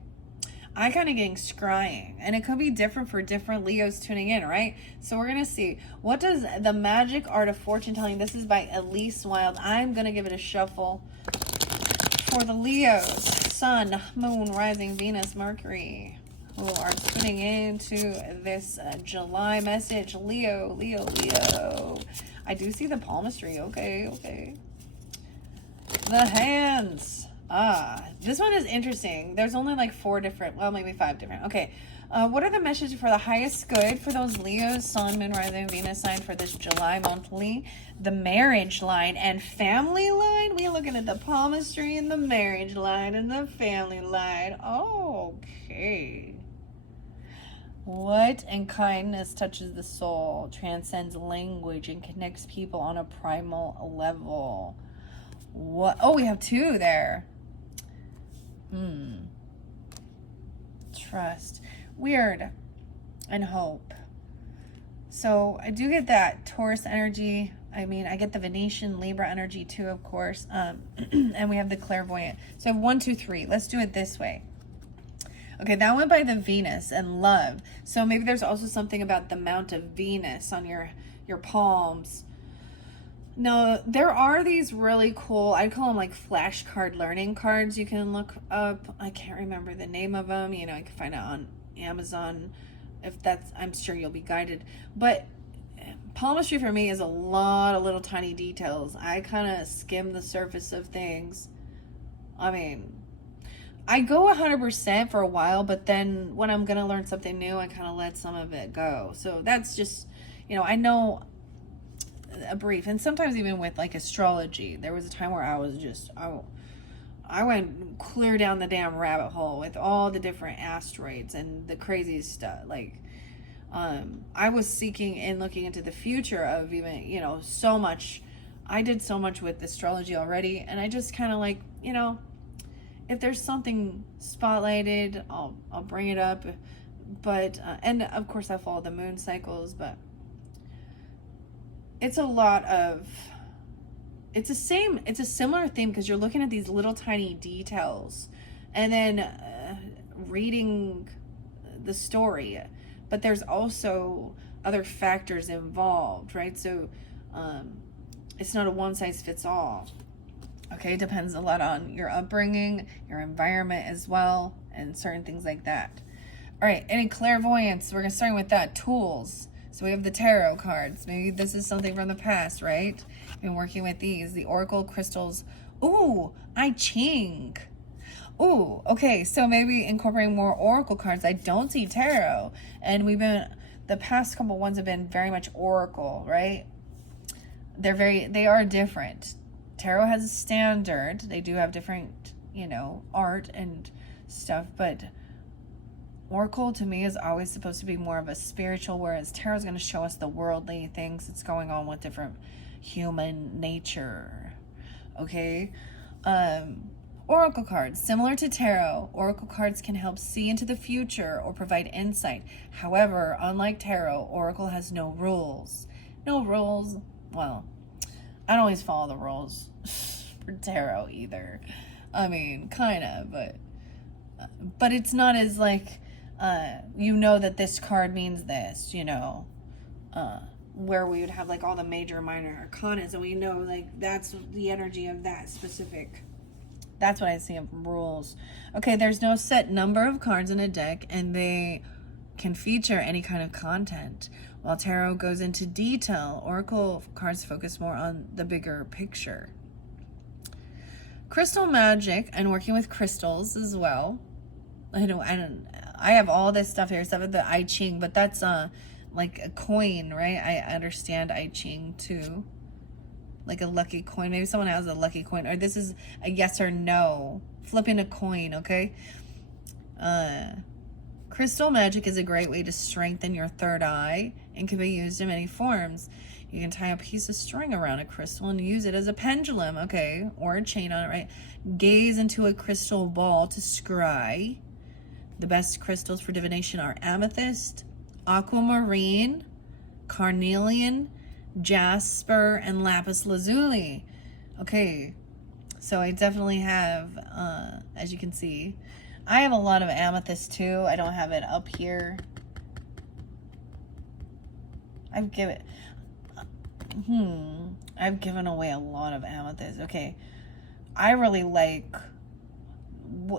I kind of getting scrying, and it could be different for different Leos tuning in, right? So we're going to see, what does the magic art of fortune telling? This is by Elise Wild. I'm going to give it a shuffle for the Leos, Sun, Moon, Rising, Venus, Mercury, who are tuning into this July message. Leo. I do see the palmistry. Okay. The hands. This one is interesting. There's only like 4 different, well, maybe 5 different. Okay. What are the messages for the highest good for those Leos, Sun, Moon, Rising, Venus sign for this July monthly? The marriage line and family line. We're looking at the palmistry and the marriage line and the family line. Okay. What and kindness touches the soul, transcends language, and connects people on a primal level. What? Oh, we have 2 there. Trust. Weird. And hope. So I do get that Taurus energy. I mean, I get the Venetian Libra energy too, of course. And we have the clairvoyant. So I have 1, 2, 3. Let's do it this way. Okay, that went by the Venus and love. So maybe there's also something about the Mount of Venus on your palms. No, there are these really cool, I'd call them like flashcard learning cards you can look up. I can't remember the name of them. You know, I can find it on Amazon. If that's, I'm sure you'll be guided. But palmistry for me is a lot of little tiny details. I kind of skim the surface of things. I mean, I go 100% for a while, but then when I'm going to learn something new, I kind of let some of it go. So that's just, you know, I know a brief. And sometimes even with like astrology, there was a time where I was just, I went clear down the damn rabbit hole with all the different asteroids and the crazy stuff. Like, I was seeking and looking into the future of even, you know, so much. I did so much with astrology already, and I just kind of like, you know, if there's something spotlighted, I'll bring it up. But and of course I follow the moon cycles, but it's a lot of, it's a similar theme, because you're looking at these little tiny details and then reading the story, but there's also other factors involved, right? So it's not a one size fits all. Okay, it depends a lot on your upbringing, your environment as well, and certain things like that. All right, any clairvoyance? We're gonna start with that. Tools. So we have the tarot cards. Maybe this is something from the past, right? Been working with these. The oracle crystals. Ooh, I Ching. Ooh, okay. So maybe incorporating more oracle cards. I don't see tarot, and the past couple ones have been very much oracle, right? They are different. Tarot has a standard. They do have different, you know, art and stuff, but oracle to me is always supposed to be more of a spiritual, whereas tarot is going to show us the worldly things that's going on with different human nature. Okay? Oracle cards. Similar to tarot, oracle cards can help see into the future or provide insight. However, unlike tarot, oracle has no rules. No rules. Well, I don't always follow the rules for tarot either. I mean, kind of, but it's not as like, you know that this card means this, you know, where we would have like all the major minor arcanas, and we know like that's the energy of that specific. That's what I see of rules. Okay, there's no set number of cards in a deck, and they can feature any kind of content. While tarot goes into detail, oracle cards focus more on the bigger picture. Crystal magic and working with crystals as well. I have all this stuff here, stuff with the I Ching, but that's like a coin, right? I understand I Ching too. Like a lucky coin. Maybe someone has a lucky coin, or this is a yes or no. Flipping a coin, okay? Crystal magic is a great way to strengthen your third eye and can be used in many forms. You can tie a piece of string around a crystal and use it as a pendulum, okay? Or a chain on it, right? Gaze into a crystal ball to scry. The best crystals for divination are amethyst, aquamarine, carnelian, jasper, and lapis lazuli. Okay, so I definitely have, as you can see, I have a lot of amethyst too. I don't have it up here. I've given away a lot of amethyst. Okay, I really like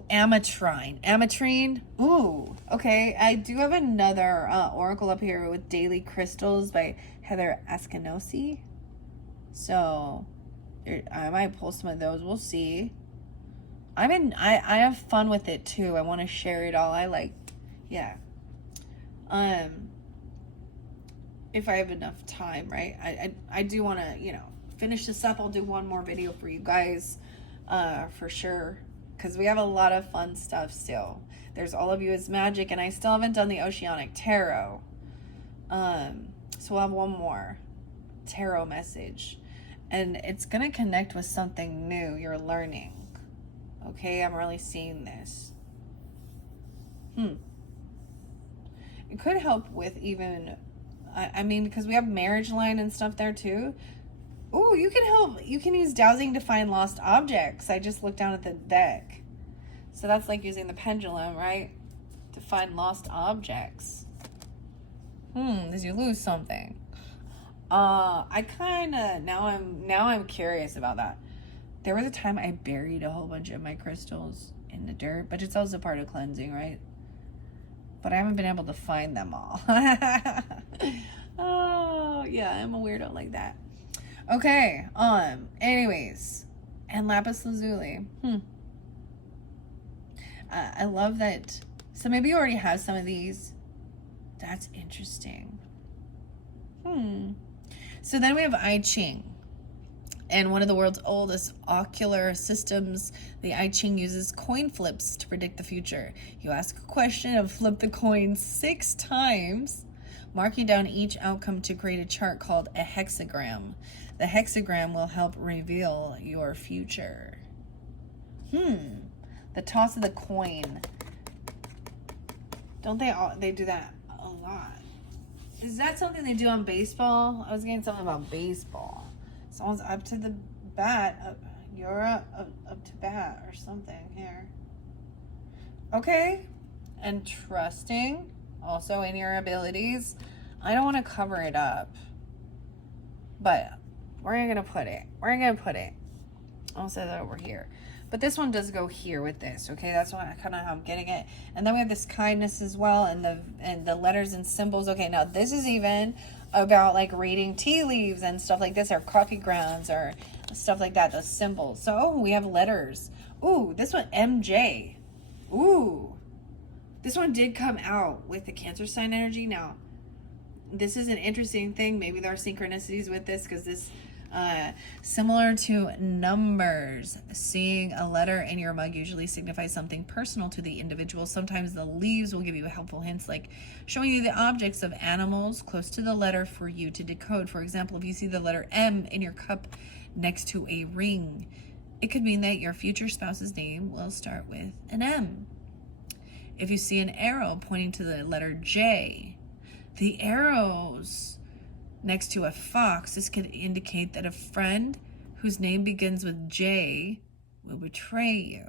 ametrine. Ooh, okay. I do have another oracle up here with Daily Crystals by Heather Askinosi. So I might pull some of those. We'll see. I have fun with it too. I want to share it all. Yeah. If I have enough time, right? I do want to, you know, finish this up. I'll do one more video for you guys, for sure, because we have a lot of fun stuff still. There's All of You is Magic, and I still haven't done the Oceanic Tarot. So we'll have one more tarot message, and it's gonna connect with something new you're learning. Okay, I'm really seeing this. It could help with even, I mean, because we have marriage line and stuff there too. Ooh, you can help. You can use dowsing to find lost objects. I just looked down at the deck. So that's like using the pendulum, right? To find lost objects. Did you lose something? I kind of now I'm curious about that. There was a time I buried a whole bunch of my crystals in the dirt, but it's also part of cleansing, right? But I haven't been able to find them all. Oh, yeah, I'm a weirdo like that. Okay, anyways, and lapis lazuli. I love that. So maybe you already have some of these. That's interesting. So then we have I Ching. And one of the world's oldest ocular systems, the I Ching uses coin flips to predict the future. You ask a question and flip the coin 6 times, marking down each outcome to create a chart called a hexagram. The hexagram will help reveal your future. The toss of the coin. Don't they do that a lot? Is that something they do on baseball? I was getting something about baseball. Someone's up to the bat. You're up to bat or something here. Okay. And trusting also in your abilities. I don't want to cover it up. But where are you going to put it? Where are you going to put it? I'll say that over here. But this one does go here with this, okay? That's what kind of how I'm getting it. And then we have this kindness as well, and the letters and symbols. Okay, now this is even about like reading tea leaves and stuff like this, or coffee grounds or stuff like that, those symbols. So we have letters. Ooh, this one, MJ. Ooh, this one did come out with the Cancer sign energy. Now, this is an interesting thing. Maybe there are synchronicities with this, because this similar to numbers, seeing a letter in your mug usually signifies something personal to the individual. Sometimes the leaves will give you helpful hints, like showing you the objects of animals close to the letter for you to decode. For example, if you see the letter M in your cup next to a ring, it could mean that your future spouse's name will start with an M. If you see an arrow pointing to the letter J, the arrows next to a fox, this could indicate that a friend whose name begins with J will betray you.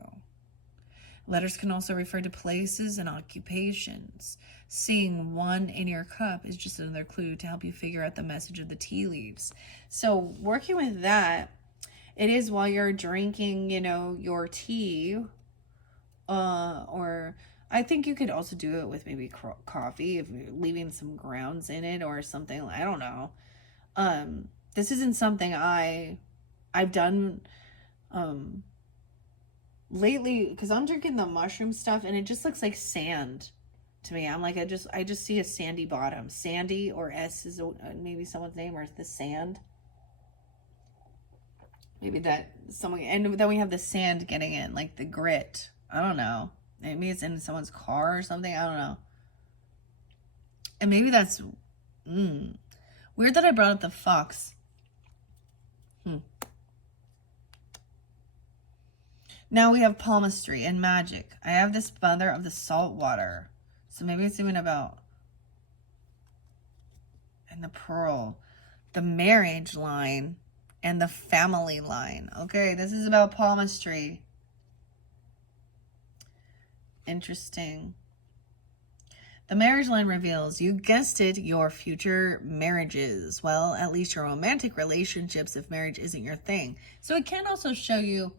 Letters can also refer to places and occupations. Seeing one in your cup is just another clue to help you figure out the message of the tea leaves. So working with that, it is while you're drinking, your tea, or I think you could also do it with maybe coffee if you're leaving some grounds in it or something. I don't know. This isn't something I've done lately, because I'm drinking the mushroom stuff and it just looks like sand to me. I'm like, I just see a sandy bottom. Sandy, or S is maybe someone's name, or the sand. Maybe that someone, and then we have the sand getting in, like the grit. I don't know. Maybe it's in someone's car or something. I don't know. And maybe that's weird that I brought up the fox. Now we have palmistry and magic. I have this mother of the salt water. So maybe it's even about, and the pearl, the marriage line, and the family line. Okay, this is about palmistry. Interesting. The marriage line reveals, you guessed it, your future marriages. Well, at least your romantic relationships if marriage isn't your thing. So it can also show you,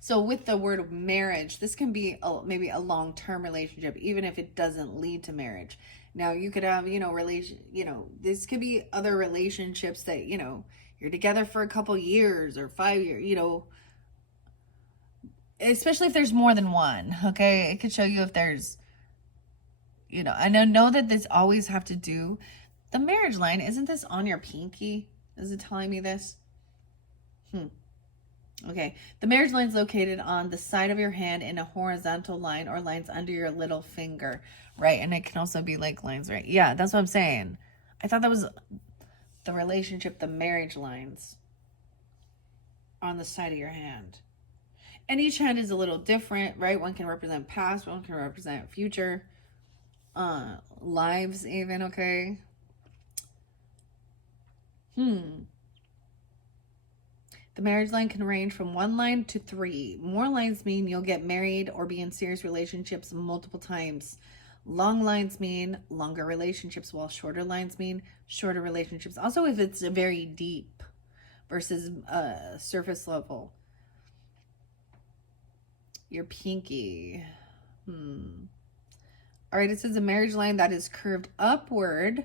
so with the word marriage, this can be maybe a long-term relationship, even if it doesn't lead to marriage. Now you could have, this could be other relationships that, you're together for a couple years or 5 years, especially if there's more than one. Okay, it could show you if there's, I know that this always have to do the marriage line. Isn't this on your pinky? Is it telling me this? Okay, the marriage line is located on the side of your hand in a horizontal line, or lines under your little finger, right? And it can also be like lines, right? Yeah, that's what I'm saying. I thought that was the relationship, the marriage lines on the side of your hand. And each hand is a little different, right? One can represent past, one can represent future, lives even, okay? The marriage line can range from 1 line to 3. More lines mean you'll get married or be in serious relationships multiple times. Long lines mean longer relationships, while shorter lines mean shorter relationships. Also, if it's very deep versus surface level. Your pinky. All right, it says a marriage line that is curved upward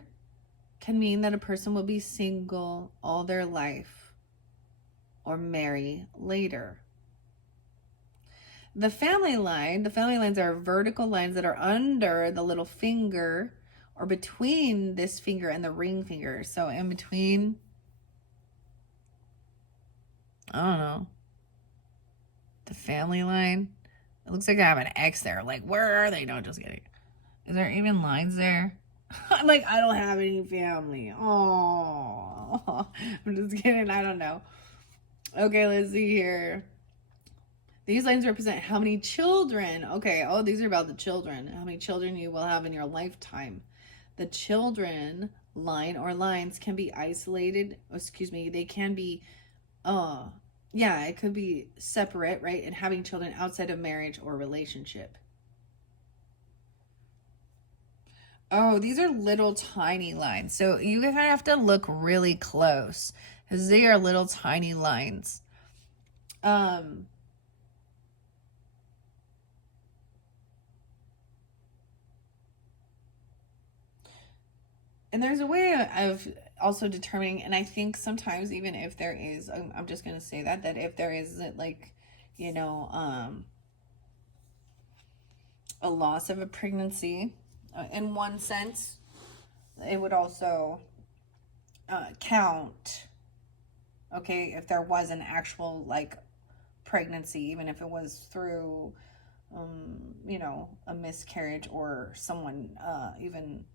can mean that a person will be single all their life or marry later. The family lines are vertical lines that are under the little finger or between this finger and the ring finger. So in between, I don't know, the family line. It looks like I have an X there. Like, where are they? No, just kidding. Is there even lines there? I'm like, I don't have any family. Oh, I'm just kidding. I don't know. Okay, let's see here. These lines represent how many children. Okay, oh, these are about the children. How many children you will have in your lifetime. The children line or lines can be isolated. They can be, it could be separate, right? And having children outside of marriage or relationship. Oh, these are little tiny lines. So you kind of have to look really close because they are little tiny lines. And there's a way of also determining, and I think sometimes even if there is, I'm just going to say that if there is like, a loss of a pregnancy, in one sense, it would also count, okay, if there was an actual like pregnancy, even if it was through a miscarriage or someone even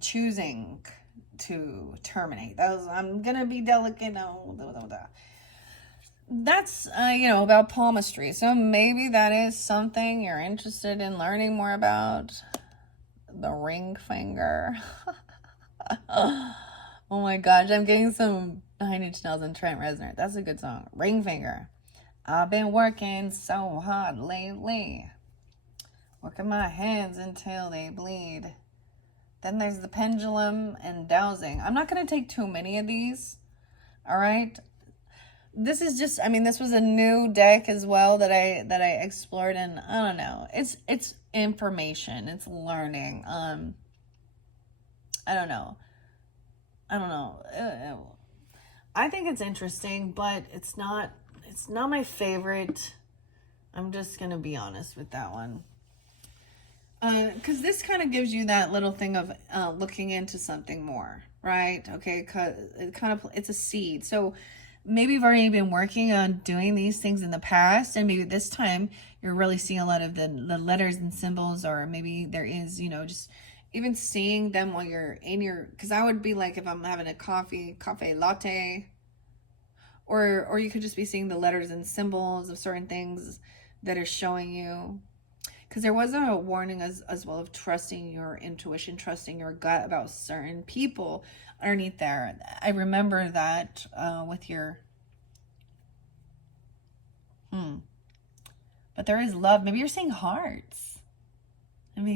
choosing to terminate. I'm gonna be delicate. That's about palmistry, so maybe that is something you're interested in learning more about. The ring finger. Oh my gosh, I'm getting some 9 Inch Nails and Trent Reznor. That's a good song. Ring finger. I've been working so hard lately, working my hands until they bleed. Then there's the pendulum and dowsing. I'm not going to take too many of these. All right. This is just, this was a new deck as well that I explored, and I don't know. It's information. It's learning. I don't know. I think it's interesting, but it's not my favorite. I'm just going to be honest with that one. Because this kind of gives you that little thing of looking into something more, right? Okay, because it's a seed. So maybe you've already been working on doing these things in the past, and maybe this time you're really seeing a lot of the letters and symbols, or maybe there is, just even seeing them while you're in your, because I would be like, if I'm having a cafe latte, or you could just be seeing the letters and symbols of certain things that are showing you. Because there was a warning as well of trusting your intuition, trusting your gut about certain people underneath there. I remember that with your... But there is love. Maybe you're seeing hearts. And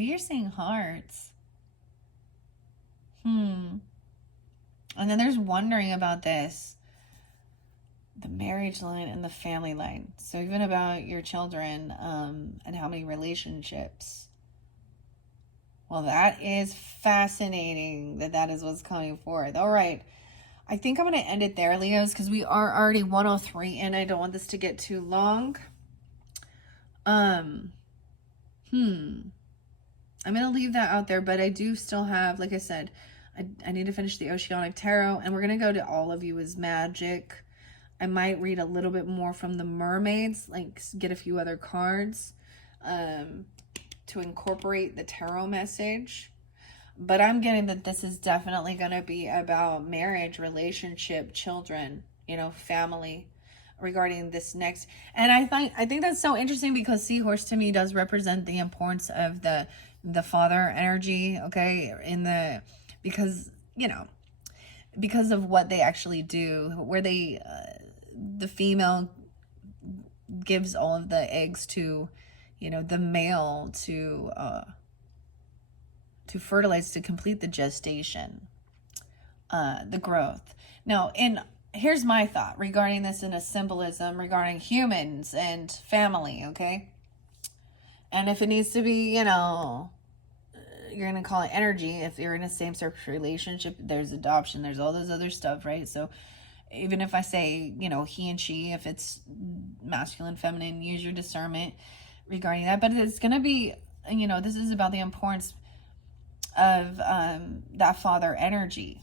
then there's wondering about this. The marriage line and the family line. So even about your children and how many relationships. Well, that is fascinating that is what's coming forth. All right. I think I'm going to end it there, Leos, because we are already 103 and I don't want this to get too long. I'm going to leave that out there, but I do still have, like I said, I need to finish the Oceanic Tarot, and we're going to go to All of You is Magic. I might read a little bit more from the mermaids, like get a few other cards to incorporate the tarot message. But I'm getting that this is definitely going to be about marriage, relationship, children, family, regarding this next. And I think that's so interesting because seahorse to me does represent the importance of the father energy, okay, because because of what they actually do, where they the female gives all of the eggs to the male to fertilize, to complete the gestation, the growth. Now, here's my thought regarding this in a symbolism regarding humans and family, okay? And if it needs to be, you're going to call it energy. If you're in a same-sex relationship, there's adoption, there's all this other stuff, right? So even if I say, he and she, if it's masculine, feminine, use your discernment regarding that. But it's going to be, this is about the importance of that father energy,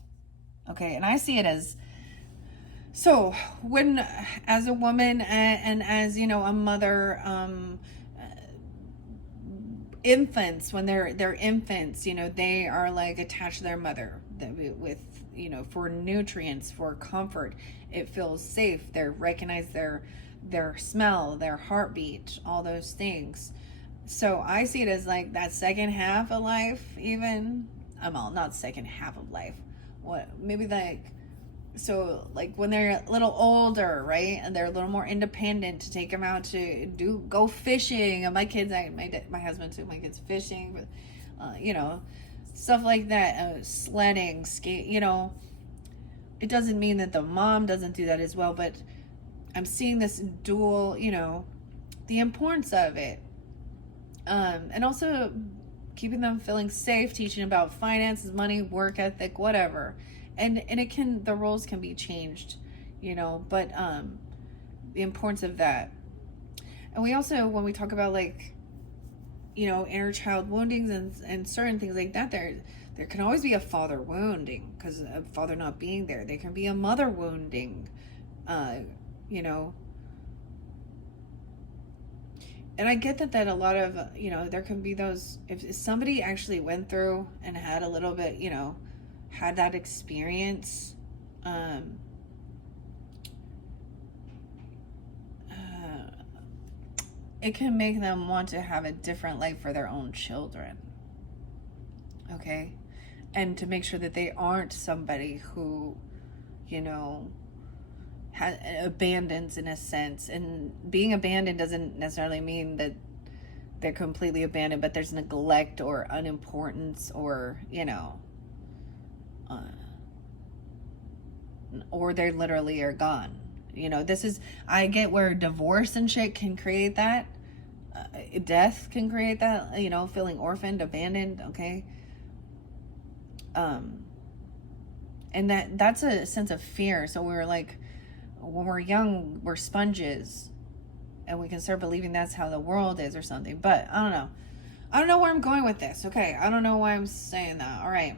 okay? And I see it as, so when, as a woman and as, a mother, infants, when they're infants, they are like attached to their mother with, for nutrients, for comfort. It feels safe. They recognize their smell, their heartbeat, all those things. So I see it as like that second half of life, even. Well, not second half of life. What, maybe like, so like when they're a little older, right, and they're a little more independent, to take them out to go fishing. And my kids, my husband took my kids fishing, but stuff like that, sledding, skate. It doesn't mean that the mom doesn't do that as well, but I'm seeing this dual, the importance of it, and also keeping them feeling safe, teaching about finances, money, work ethic, whatever. And the roles can be changed, but the importance of that. And we also, when we talk about like, inner child woundings and certain things like that, there can always be a father wounding because of father not being there. There can be a mother wounding, And I get that a lot of, there can be those, if somebody actually went through and had a little bit, had that experience, it can make them want to have a different life for their own children, okay? And to make sure that they aren't somebody who, abandons in a sense. And being abandoned doesn't necessarily mean that they're completely abandoned, but there's neglect or unimportance or, or they literally are gone. I get where divorce and shit can create that. Death can create that, feeling orphaned, abandoned, okay? And that's a sense of fear. So we're like, when we're young, we're sponges, and we can start believing that's how the world is or something. But I don't know where I'm going with this, okay? I don't know why I'm saying that. All right.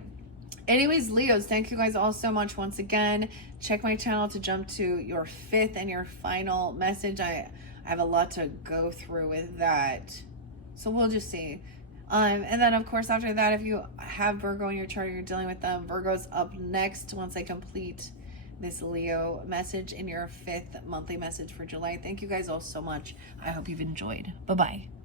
Anyways, Leos, thank you guys all so much once again. Check my channel to jump to your fifth and your final message. I have a lot to go through with that, so we'll just see. And then of course after that, if you have Virgo in your chart, you're dealing with them, Virgo's up next once I complete this Leo message in your fifth monthly message for July. Thank you guys all so much. I hope you've enjoyed. Bye-bye.